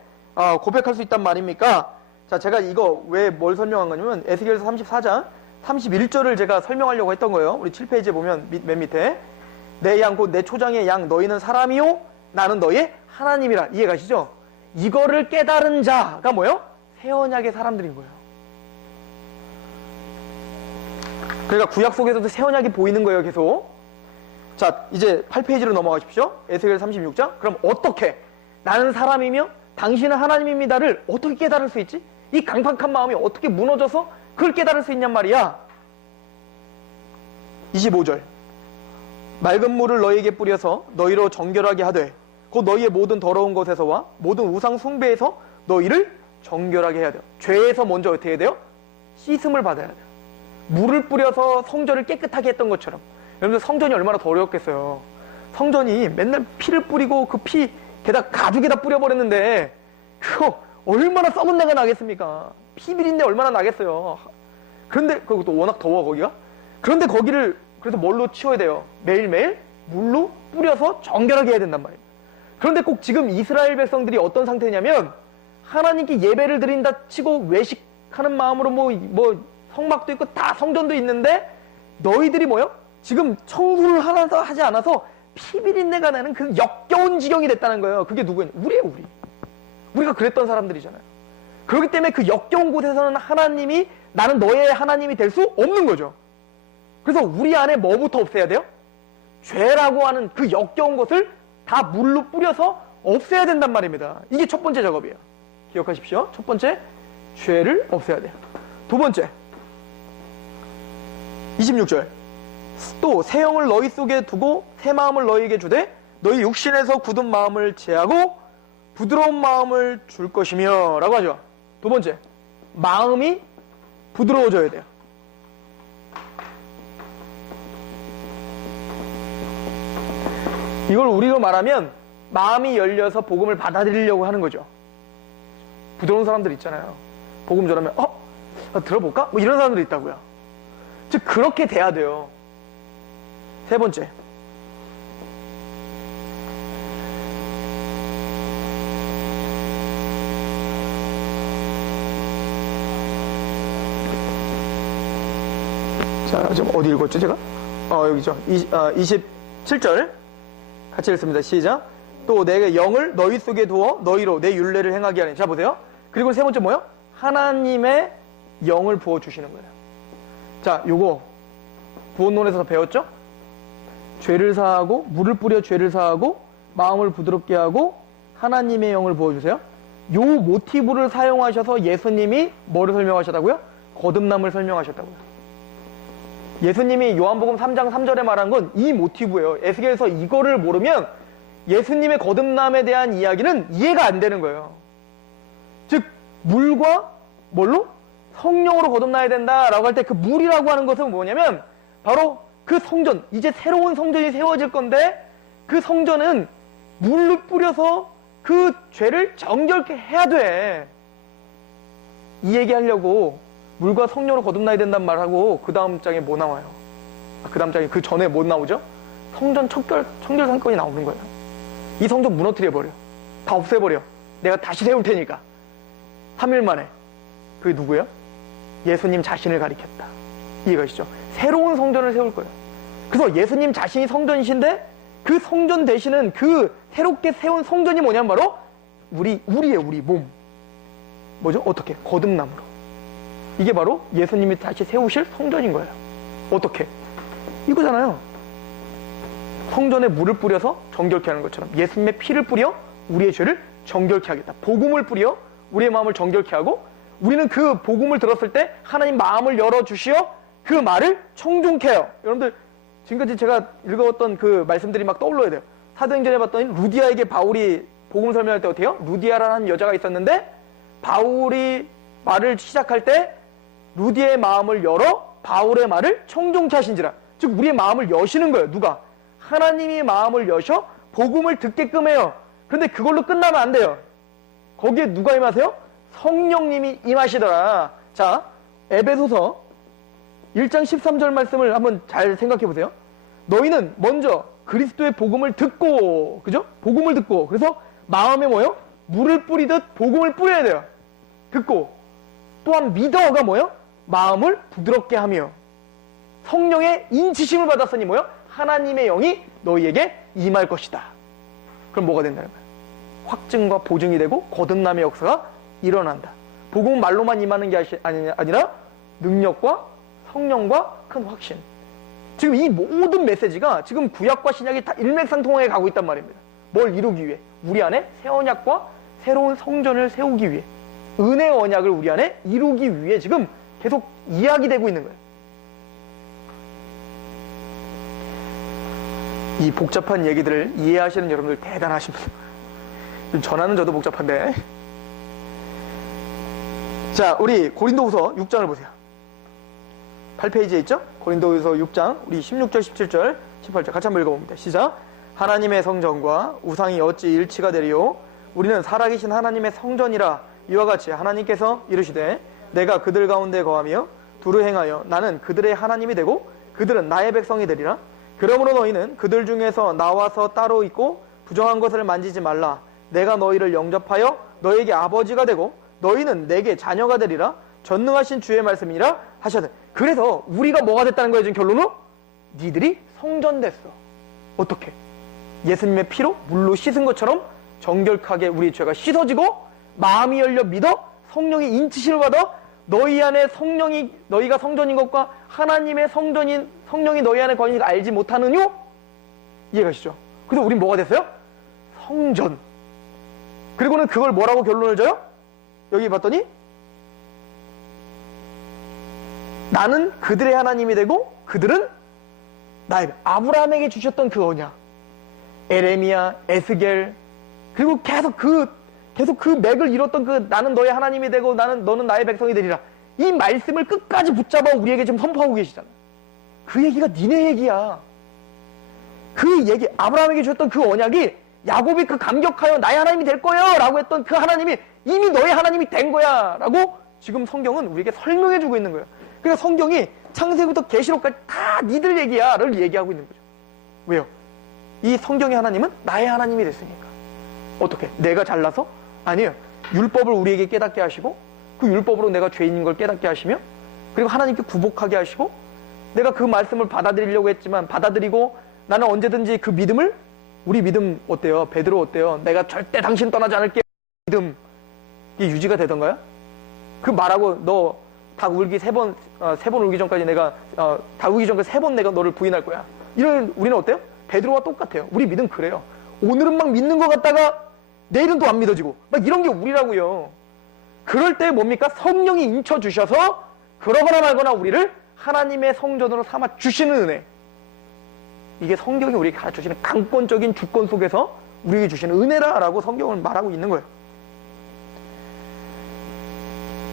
고백할 수 있단 말입니까? 자, 제가 이거 왜 뭘 설명한 거냐면 에스겔서 34장 31절을 제가 설명하려고 했던 거예요. 우리 7페이지에 보면 맨 밑에 내 양 곧 내 초장의 양 너희는 사람이요 나는 너희의 하나님이라. 이해 가시죠? 이거를 깨달은 자가 뭐예요? 새 언약의 사람들인 거예요. 그러니까 구약 속에서도 새 언약이 보이는 거예요, 계속. 자, 이제 8페이지로 넘어가십시오. 에스겔 36장. 그럼 어떻게 나는 사람이며 당신은 하나님입니다를 어떻게 깨달을 수 있지? 이 강팍한 마음이 어떻게 무너져서 그걸 깨달을 수 있냔 말이야. 25절. 맑은 물을 너희에게 뿌려서 너희로 정결하게 하되 곧 너희의 모든 더러운 것에서와 모든 우상 숭배에서 너희를 정결하게 해야 돼요. 죄에서 먼저 어떻게 해야 돼요? 씻음을 받아야 돼요. 물을 뿌려서 성전을 깨끗하게 했던 것처럼. 여러분들 성전이 얼마나 더러웠겠어요. 성전이 맨날 피를 뿌리고 그 피 게다가 가죽에다 뿌려버렸는데 그거 얼마나 썩은 내가 나겠습니까? 피 비린내 얼마나 나겠어요. 그런데 그것도 워낙 더워 거기가. 그런데 거기를 그래서 뭘로 치워야 돼요? 매일매일 물로 뿌려서 정결하게 해야 된단 말이에요. 그런데 꼭 지금 이스라엘 백성들이 어떤 상태냐면 하나님께 예배를 드린다 치고 외식하는 마음으로 뭐 성막도 있고 다 성전도 있는데 너희들이 뭐요? 지금 청소를 하지 않아서 피비린내가 나는 그 역겨운 지경이 됐다는 거예요. 그게 누구냐? 우리예요, 우리. 우리가 그랬던 사람들이잖아요. 그렇기 때문에 그 역겨운 곳에서는 하나님이 나는 너의 하나님이 될 수 없는 거죠. 그래서 우리 안에 뭐부터 없애야 돼요? 죄라고 하는 그 역겨운 것을 다 물로 뿌려서 없애야 된단 말입니다. 이게 첫 번째 작업이에요. 기억하십시오. 첫 번째, 죄를 없애야 돼요. 두 번째, 26절. 또 새 영을 너희 속에 두고 새 마음을 너희에게 주되 너희 육신에서 굳은 마음을 제하고 부드러운 마음을 줄 것이며 라고 하죠. 두 번째, 마음이 부드러워져야 돼요. 이걸 우리로 말하면 마음이 열려서 복음을 받아들이려고 하는 거죠. 부드러운 사람들 있잖아요. 복음 전하면 들어볼까? 뭐 이런 사람들이 있다고요. 즉 그렇게 돼야 돼요. 세 번째, 자, 지금 어디 읽었죠 제가? 여기죠. 27절 같이 읽습니다. 시작. 또 내게 영을 너희 속에 두어 너희로 내 율례를 행하게 하니. 자, 보세요. 그리고 세 번째 뭐요? 하나님의 영을 부어주시는 거예요. 자, 요거 구원론에서 배웠죠? 죄를 사하고 물을 뿌려 죄를 사하고 마음을 부드럽게 하고 하나님의 영을 부어주세요. 요 모티브를 사용하셔서 예수님이 뭐를 설명하셨다고요? 거듭남을 설명하셨다고요. 예수님이 요한복음 3장 3절에 말한 건 이 모티브예요. 에스겔에서 이거를 모르면 예수님의 거듭남에 대한 이야기는 이해가 안 되는 거예요. 즉 물과 뭘로? 성령으로 거듭나야 된다라고 할 때 그 물이라고 하는 것은 뭐냐면 바로 그 성전, 이제 새로운 성전이 세워질 건데 그 성전은 물을 뿌려서 그 죄를 정결케 해야 돼. 이 얘기하려고 물과 성령으로 거듭나야 된단 말하고 그 다음 장에 뭐 나와요? 그 다음 장에 그 전에 뭐 나오죠? 성전 청결 사건이 나오는 거예요. 이 성전 무너뜨려버려. 다 없애버려. 내가 다시 세울 테니까. 3일 만에. 그게 누구예요? 예수님 자신을 가리켰다. 이해가시죠? 새로운 성전을 세울 거예요. 그래서 예수님 자신이 성전이신데 그 성전 되시는 그 새롭게 세운 성전이 뭐냐면 바로 우리의 몸. 뭐죠? 어떻게? 거듭남으로. 이게 바로 예수님이 다시 세우실 성전인 거예요. 어떻게? 이거잖아요. 성전에 물을 뿌려서 정결케 하는 것처럼 예수님의 피를 뿌려 우리의 죄를 정결케 하겠다. 복음을 뿌려 우리의 마음을 정결케 하고 우리는 그 복음을 들었을 때 하나님 마음을 열어주시어 그 말을 청종케 해요. 여러분들 지금까지 제가 읽어왔던 그 말씀들이 막 떠올라야 돼요. 사도행전에 봤더니 루디아에게 바울이 복음 설명할 때 어떻게 해요? 루디아라는 여자가 있었는데 바울이 말을 시작할 때 루디아의 마음을 열어 바울의 말을 청종케 하신지라. 즉 우리의 마음을 여시는 거예요. 누가? 하나님이 마음을 여셔 복음을 듣게끔 해요. 그런데 그걸로 끝나면 안 돼요. 거기에 누가 임하세요? 성령님이 임하시더라. 자, 에베소서 1장 13절 말씀을 한번 잘 생각해 보세요. 너희는 먼저 그리스도의 복음을 듣고, 그죠? 복음을 듣고, 그래서 마음에 뭐요? 물을 뿌리듯 복음을 뿌려야 돼요. 듣고, 또한 믿어가 뭐요? 마음을 부드럽게 하며 성령의 인치심을 받았으니 뭐요? 하나님의 영이 너희에게 임할 것이다. 그럼 뭐가 된다는 거예요? 확증과 보증이 되고 거듭남의 역사가 일어난다. 복음은 말로만 임하는 게 아니라 능력과 성령과 큰 확신. 지금 이 모든 메시지가 지금 구약과 신약이 다 일맥상통하게 가고 있단 말입니다. 뭘 이루기 위해? 우리 안에 새 언약과 새로운 성전을 세우기 위해, 은혜의 언약을 우리 안에 이루기 위해 지금 계속 이야기되고 있는 거예요. 이 복잡한 얘기들을 이해하시는 여러분들 대단하십니다. 전하는 저도 복잡한데. 자, 우리 고린도후서 6장을 보세요. 8페이지에 있죠? 고린도후서 6장, 우리 16절, 17절, 18절 같이 한번 읽어봅니다. 시작. 하나님의 성전과 우상이 어찌 일치가 되리요? 우리는 살아계신 하나님의 성전이라. 이와 같이 하나님께서 이르시되 내가 그들 가운데 거하며 두루 행하여 나는 그들의 하나님이 되고 그들은 나의 백성이 되리라. 그러므로 너희는 그들 중에서 나와서 따로 있고 부정한 것을 만지지 말라. 내가 너희를 영접하여 너희에게 아버지가 되고 너희는 내게 자녀가 되리라. 전능하신 주의 말씀이라 하셨네. 그래서 우리가 뭐가 됐다는 거예요? 지금 결론은? 니들이 성전됐어. 어떻게? 예수님의 피로 물로 씻은 것처럼 정결하게 우리 죄가 씻어지고 마음이 열려 믿어 성령이 인치심을 받아 너희 안에 성령이 너희가 성전인 것과 하나님의 성령이 너희 안에 거하니까 알지 못하느뇨? 이해가시죠? 그래서 우린 뭐가 됐어요? 성전. 그리고는 그걸 뭐라고 결론을 줘요? 여기 봤더니 나는 그들의 하나님이 되고 그들은 나의, 아브라함에게 주셨던 그 언약, 에레미야, 에스겔, 그리고 계속 그 맥을 이뤘던 그 나는 너의 하나님이 되고 너는 나의 백성이 되리라, 이 말씀을 끝까지 붙잡아 우리에게 지금 선포하고 계시잖아. 그 얘기가 니네 얘기야. 그 얘기, 아브라함에게 주셨던 그 언약이 야곱이 그 감격하여 나의 하나님이 될 거야 라고 했던 그 하나님이 이미 너의 하나님이 된 거야 라고 지금 성경은 우리에게 설명해 주고 있는 거예요. 그러니까 성경이 창세기부터 계시록까지 다 니들 얘기야를 얘기하고 있는 거죠. 왜요? 이 성경의 하나님은 나의 하나님이 됐으니까. 어떻게? 내가 잘나서? 아니에요. 율법을 우리에게 깨닫게 하시고 그 율법으로 내가 죄인인 걸 깨닫게 하시며 그리고 하나님께 구복하게 하시고 내가 그 말씀을 받아들이려고 했지만 받아들이고 나는 언제든지 그 믿음을, 우리 믿음 어때요? 베드로 어때요? 내가 절대 당신 떠나지 않을게 믿음, 이게 유지가 되던가요? 그 말하고 너 닭 울기 세 번 울기 전까지 내가 닭 울기 전까지 3번 내가 너를 부인할 거야, 이런 우리는 어때요? 베드로와 똑같아요. 우리 믿음 그래요. 오늘은 막 믿는 것 같다가 내일은 또 안 믿어지고 막 이런 게 우리라고요. 그럴 때 뭡니까? 성령이 인쳐주셔서 그러거나 말거나 우리를 하나님의 성전으로 삼아 주시는 은혜, 이게 성경이 우리에게 가르쳐주시는 강권적인 주권 속에서 우리에게 주시는 은혜라라고 성경을 말하고 있는 거예요.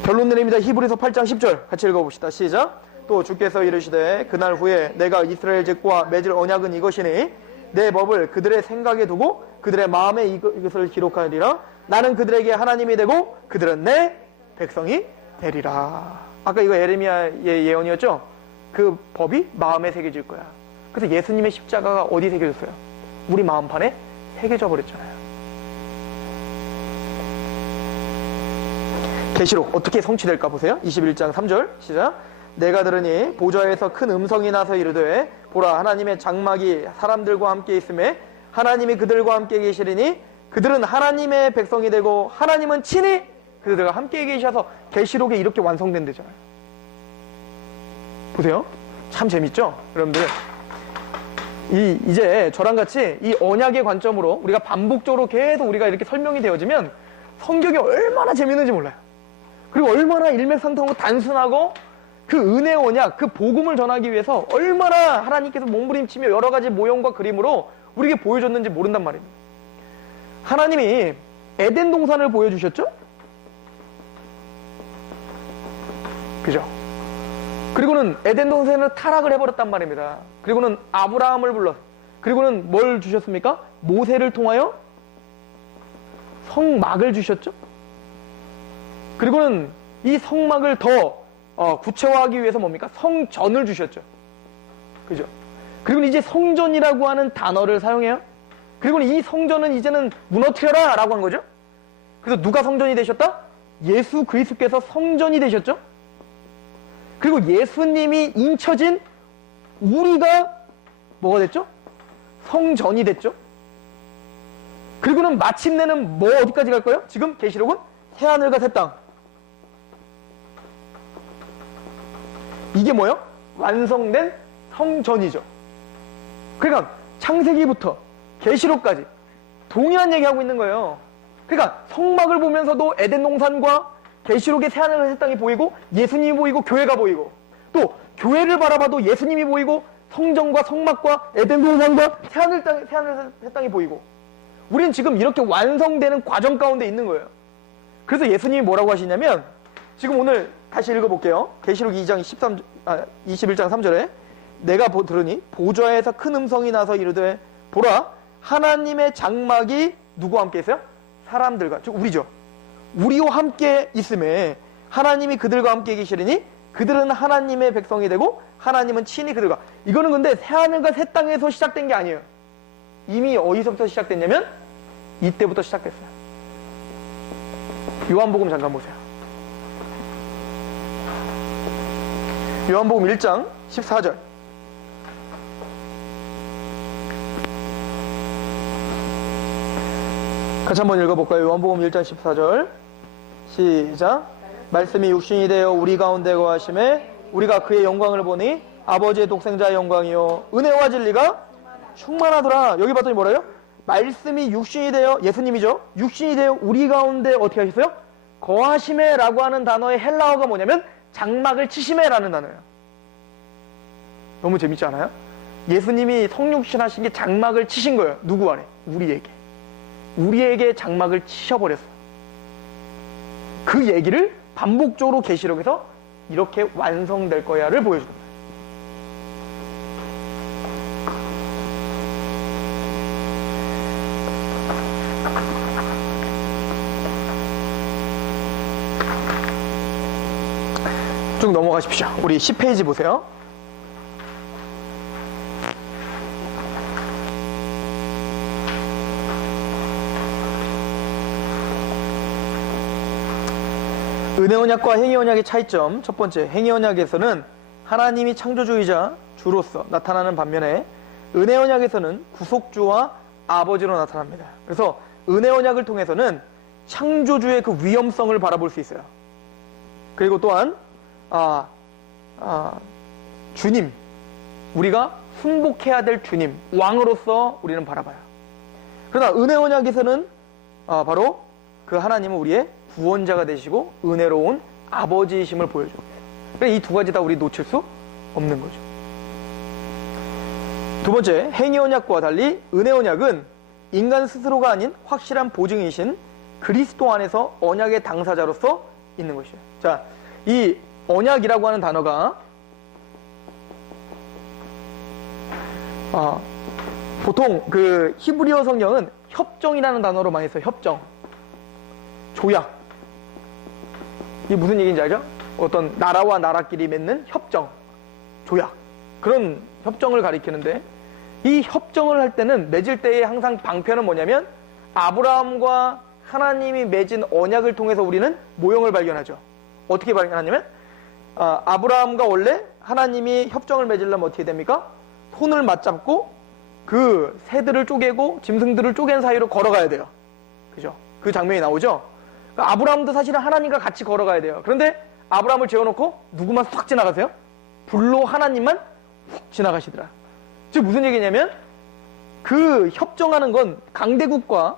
결론 내립니다. 히브리서 8장 10절 같이 읽어봅시다. 시작. 또 주께서 이르시되 그날 후에 내가 이스라엘 집과 맺을 언약은 이것이니 내 법을 그들의 생각에 두고 그들의 마음에 이것을 기록하리라. 나는 그들에게 하나님이 되고 그들은 내 백성이 되리라. 아까 이거 에레미야의 예언이었죠? 그 법이 마음에 새겨질 거야. 그래서 예수님의 십자가가 어디 새겨졌어요? 우리 마음판에 새겨져 버렸잖아요. 계시록 어떻게 성취될까 보세요. 21장 3절 시작. 내가 들으니 보좌에서 큰 음성이 나서 이르되 보라, 하나님의 장막이 사람들과 함께 있음에 하나님이 그들과 함께 계시리니 그들은 하나님의 백성이 되고 하나님은 친히 그들과 함께 계셔서 계시록에 이렇게 완성된대잖아요. 보세요. 참 재밌죠? 여러분들, 이제 저랑 같이 이 언약의 관점으로 우리가 반복적으로 계속 우리가 이렇게 설명이 되어지면 성경이 얼마나 재밌는지 몰라요. 그리고 얼마나 일맥상통하고 단순하고 그 은혜 언약, 그 복음을 전하기 위해서 얼마나 하나님께서 몸부림치며 여러 가지 모형과 그림으로 우리에게 보여줬는지 모른단 말입니다. 하나님이 에덴 동산을 보여주셨죠? 그죠? 그리고는 에덴 동산을 타락을 해버렸단 말입니다. 그리고는 아브라함을 불러, 그리고는 뭘 주셨습니까? 모세를 통하여 성막을 주셨죠? 그리고는 이 성막을 더 구체화하기 위해서 뭡니까? 성전을 주셨죠. 그죠? 그리고 이제 성전이라고 하는 단어를 사용해요. 그리고 이 성전은 이제는 무너뜨려라 라고 한 거죠. 그래서 누가 성전이 되셨다? 예수 그리스도께서 성전이 되셨죠. 그리고 예수님이 인쳐진 우리가 뭐가 됐죠? 성전이 됐죠. 그리고는 마침내는 뭐 어디까지 갈까요? 지금 계시록은 새하늘과 새 땅, 이게 뭐예요? 완성된 성전이죠. 그러니까 창세기부터 계시록까지 동일한 얘기하고 있는 거예요. 그러니까 성막을 보면서도 에덴 동산과 계시록의 새하늘과 새 땅이 보이고 예수님이 보이고 교회가 보이고, 또 교회를 바라봐도 예수님이 보이고 성전과 성막과 에덴 동산과 새하늘 새 땅이 보이고, 우리는 지금 이렇게 완성되는 과정 가운데 있는 거예요. 그래서 예수님이 뭐라고 하시냐면, 지금 오늘 다시 읽어볼게요. 계시록 2장 21장 3절에 내가 들으니 보좌에서 큰 음성이 나서 이르되 보라, 하나님의 장막이 누구와 함께 있어요? 사람들과, 즉 우리죠. 우리와 함께 있음에 하나님이 그들과 함께 계시리니 그들은 하나님의 백성이 되고 하나님은 친히 그들과. 이거는 근데 새하늘과 새 땅에서 시작된 게 아니에요. 이미 어디서부터 시작됐냐면 이때부터 시작됐어요. 요한복음 잠깐 보세요. 요한복음 1장 14절. 같이 한번 읽어볼까요? 요한복음 1장 14절 시작. 말씀이 육신이 되어 우리 가운데 거하심에 우리가 그의 영광을 보니 아버지의 독생자의 영광이요 은혜와 진리가 충만하더라. 여기 봤더니 뭐래요? 말씀이 육신이 되어, 예수님이죠. 육신이 되어 우리 가운데 어떻게 하셨어요? 거하심에라고 하는 단어의 헬라어가 뭐냐면 장막을 치심에라는 단어예요. 너무 재밌지 않아요? 예수님이 성육신 하신 게 장막을 치신 거예요. 누구 안에? 우리에게. 우리에게 장막을 치셔버렸어요. 그 얘기를 반복적으로 계시록에서 이렇게 완성될 거야를 보여주는 거예요. 쭉 넘어가십시오. 우리 10페이지 보세요. 은혜언약과 행위언약의 차이점. 첫 번째, 행위언약에서는 하나님이 창조주이자 주로서 나타나는 반면에 은혜언약에서는 구속주와 아버지로 나타납니다. 그래서 은혜언약을 통해서는 창조주의 그 위엄성을 바라볼 수 있어요. 그리고 또한 주님, 우리가 순복해야 될 주님, 왕으로서 우리는 바라봐요. 그러나 은혜언약에서는 바로 그 하나님은 우리의 구원자가 되시고 은혜로운 아버지이심을 보여주고 있어요. 그러니까 이 두 가지 다 우리 놓칠 수 없는 거죠. 두 번째, 행위언약과 달리 은혜언약은 인간 스스로가 아닌 확실한 보증이신 그리스도 안에서 언약의 당사자로서 있는 것이에요. 자, 이 언약이라고 하는 단어가 보통 그 히브리어 성경은 협정이라는 단어로 많이 써요. 협정, 조약. 이게 무슨 얘기인지 알죠? 어떤 나라와 나라끼리 맺는 협정, 조약, 그런 협정을 가리키는데, 이 협정을 할 때는, 맺을 때의 항상 방편은 뭐냐면 아브라함과 하나님이 맺은 언약을 통해서 우리는 모형을 발견하죠. 어떻게 발견하냐면 아브라함과 원래 하나님이 협정을 맺으려면 어떻게 됩니까? 손을 맞잡고 그 새들을 쪼개고 짐승들을 쪼갠 사이로 걸어가야 돼요. 그죠? 그 장면이 나오죠? 그러니까 아브라함도 사실은 하나님과 같이 걸어가야 돼요. 그런데 아브라함을 재워놓고 누구만 확 지나가세요? 불로 하나님만 훅 지나가시더라. 즉 무슨 얘기냐면 그 협정하는 건 강대국과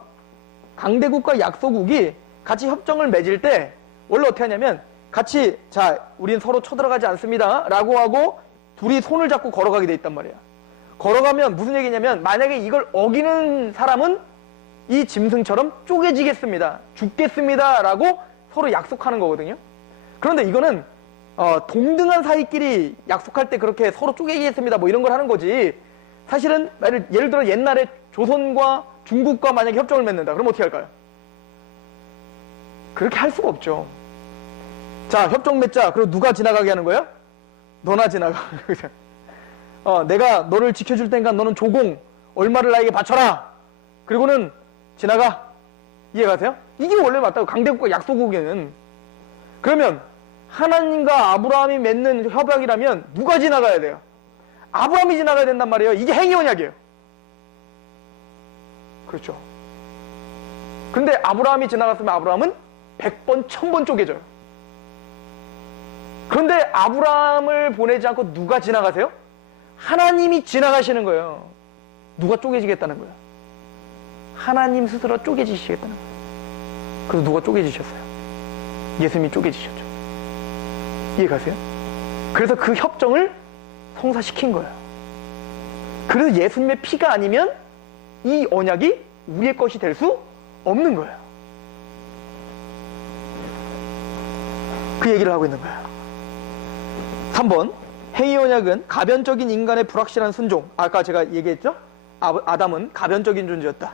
약소국이 같이 협정을 맺을 때 원래 어떻게 하냐면 같이, 자, 우린 서로 쳐들어가지 않습니다 라고 하고 둘이 손을 잡고 걸어가게 돼 있단 말이야. 걸어가면 무슨 얘기냐면 만약에 이걸 어기는 사람은 이 짐승처럼 쪼개지겠습니다, 죽겠습니다 라고 서로 약속하는 거거든요. 그런데 이거는 동등한 사이끼리 약속할 때 그렇게 서로 쪼개겠습니다 뭐 이런 걸 하는 거지, 사실은 예를 들어 옛날에 조선과 중국과 만약에 협정을 맺는다 그럼 어떻게 할까요? 그렇게 할 수가 없죠. 자, 협정 맺자. 그리고 누가 지나가게 하는 거야? 너나 지나가. 내가 너를 지켜줄 테니까 너는 조공 얼마를 나에게 바쳐라. 그리고는 지나가. 이해가세요? 이게 원래 맞다고, 강대국과 약소국에는. 그러면 하나님과 아브라함이 맺는 협약이라면 누가 지나가야 돼요? 아브라함이 지나가야 된단 말이에요. 이게 행위언약이에요. 그렇죠. 근데 아브라함이 지나갔으면 아브라함은 100번, 1000번 쪼개져요. 그런데 아브라함을 보내지 않고 누가 지나가세요? 하나님이 지나가시는 거예요. 누가 쪼개지겠다는 거예요? 하나님 스스로 쪼개지시겠다는 거예요. 그래서 누가 쪼개지셨어요? 예수님이 쪼개지셨죠. 이해가세요? 그래서 그 협정을 성사시킨 거예요. 그래서 예수님의 피가 아니면 이 언약이 우리의 것이 될 수 없는 거예요. 그 얘기를 하고 있는 거예요. 3번, 행위언약은 가변적인 인간의 불확실한 순종. 아까 제가 얘기했죠? 아담은 가변적인 존재였다.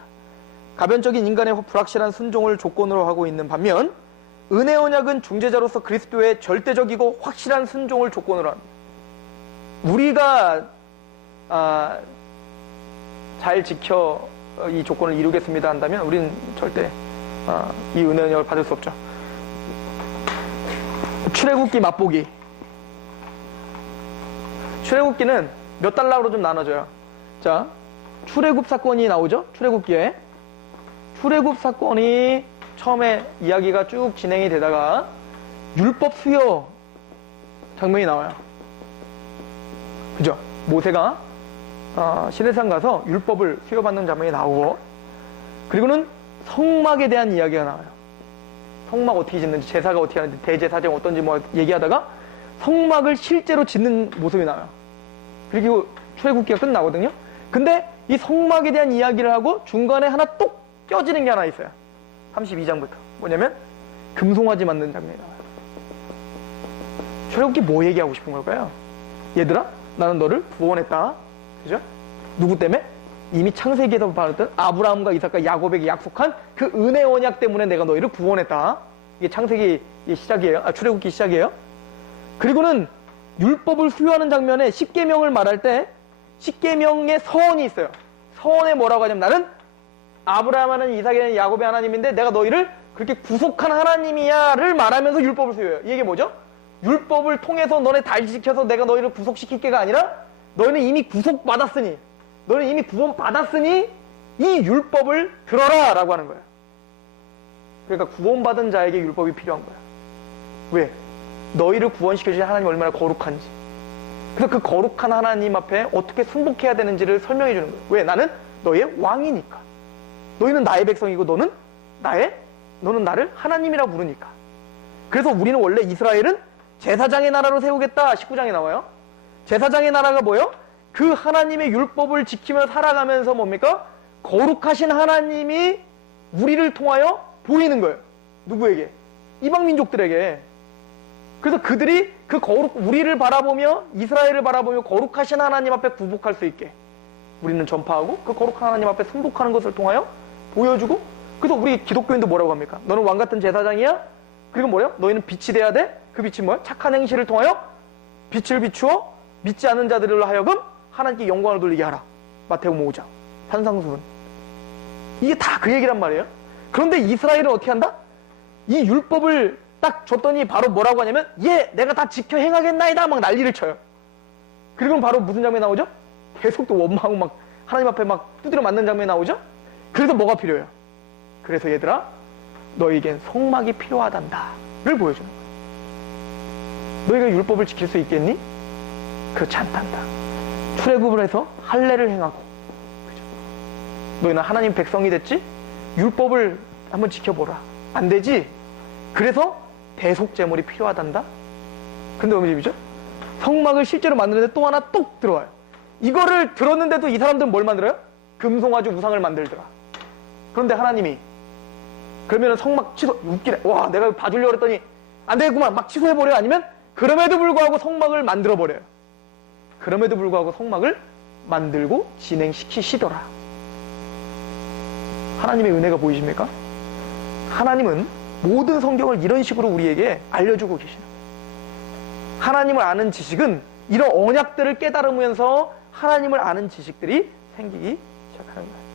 가변적인 인간의 불확실한 순종을 조건으로 하고 있는 반면 은혜언약은 중재자로서 그리스도의 절대적이고 확실한 순종을 조건으로 합니다. 우리가 잘 지켜 이 조건을 이루겠습니다 한다면 우리는 절대 이 은혜언약을 받을 수 없죠. 출애굽기 맛보기. 출애굽기는 몇 달락으로 좀 나눠져요. 자, 출애굽 사건이 나오죠? 출애굽기에. 출애굽 사건이 처음에 이야기가 쭉 진행이 되다가 율법 수여 장면이 나와요. 그죠? 모세가 시내산 가서 율법을 수여받는 장면이 나오고, 그리고는 성막에 대한 이야기가 나와요. 성막 어떻게 짓는지, 제사가 어떻게 하는지, 대제사장 어떤지 뭐 얘기하다가 성막을 실제로 짓는 모습이 나와요. 그리고 출애굽기가 끝나거든요. 근데 이 성막에 대한 이야기를 하고 중간에 하나 똑 껴지는 게 하나 있어요. 32장부터. 뭐냐면 금송아지 만드는 장면이 나와요. 출애굽기 뭐 얘기하고 싶은 걸까요? 얘들아, 나는 너를 구원했다. 그죠? 누구 때문에? 이미 창세기에서 받았던 아브라함과 이삭과 야곱에게 약속한 그 은혜 언약 때문에 내가 너희를 구원했다. 이게 창세기 시작이에요. 출애굽기 시작이에요. 그리고는 율법을 수여하는 장면에 십계명을 말할 때 십계명의 서원이 있어요. 서원에 뭐라고 하냐면 나는 아브라함 하나님, 이삭이 하나님, 야곱의 하나님인데 내가 너희를 그렇게 구속한 하나님이야를 말하면서 율법을 수여해요. 이게 뭐죠? 율법을 통해서 너네 잘 지켜서 내가 너희를 구속시킬 게가 아니라 너희는 이미 구속받았으니, 너희는 이미 구원받았으니 이 율법을 들어라 라고 하는 거예요. 그러니까 구원받은 자에게 율법이 필요한 거야. 왜? 너희를 구원시켜주신 하나님이 얼마나 거룩한지. 그래서 그 거룩한 하나님 앞에 어떻게 순복해야 되는지를 설명해 주는 거예요. 왜? 나는 너희의 왕이니까. 너희는 나의 백성이고 너는 나를 하나님이라 부르니까. 그래서 우리는 원래 이스라엘은 제사장의 나라로 세우겠다. 19장에 나와요. 제사장의 나라가 뭐예요? 그 하나님의 율법을 지키며 살아가면서 뭡니까? 거룩하신 하나님이 우리를 통하여 보이는 거예요. 누구에게? 이방민족들에게. 그래서 그들이 우리를 바라보며, 이스라엘을 바라보며 거룩하신 하나님 앞에 굴복할 수 있게 우리는 전파하고 그 거룩한 하나님 앞에 순복하는 것을 통하여 보여주고, 그래서 우리 기독교인도 뭐라고 합니까? 너는 왕 같은 제사장이야? 그리고 뭐예요? 너희는 빛이 돼야 돼? 그 빛이 뭐야? 착한 행실을 통하여 빛을 비추어 믿지 않는 자들로 하여금 하나님께 영광을 돌리게 하라. 마태복음 5장. 산상수훈. 이게 다 그 얘기란 말이에요. 그런데 이스라엘은 어떻게 한다? 이 율법을 딱 줬더니 바로 뭐라고 하냐면 내가 다 지켜 행하겠나이다 막 난리를 쳐요. 그리고 바로 무슨 장면이 나오죠? 계속 또 원망하고 막 하나님 앞에 막 두드려 맞는 장면이 나오죠? 그래서 뭐가 필요해요? 그래서 얘들아, 너희에겐 성막이 필요하단다를 보여주는 거예요. 너희가 율법을 지킬 수 있겠니? 그렇지 않단다. 출애굽을 해서 할례를 행하고, 그죠? 너희는 하나님 백성이 됐지? 율법을 한번 지켜보라. 안 되지? 그래서 대속제물이 필요하단다? 근데 어느 집이죠? 성막을 실제로 만드는데 또 하나 똑 들어와요. 이거를 들었는데도 이 사람들은 뭘 만들어요? 금송아지 우상을 만들더라. 그런데 하나님이 그러면은 성막 취소, 웃기네. 와, 내가 봐주려고 그랬더니 안 되겠구만. 막 취소해버려요? 아니면 그럼에도 불구하고 성막을 만들어버려요? 그럼에도 불구하고 성막을 만들고 진행시키시더라. 하나님의 은혜가 보이십니까? 하나님은 모든 성경을 이런 식으로 우리에게 알려주고 계시는 거예요. 하나님을 아는 지식은 이런 언약들을 깨달으면서 하나님을 아는 지식들이 생기기 시작하는 거예요.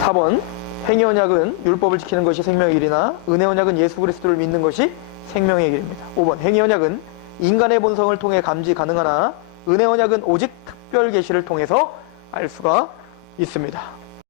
4번, 행위 언약은 율법을 지키는 것이 생명의 길이나 은혜 언약은 예수 그리스도를 믿는 것이 생명의 길입니다. 5번, 행위 언약은 인간의 본성을 통해 감지 가능하나 은혜 언약은 오직 특별 계시를 통해서 알 수가 있습니다.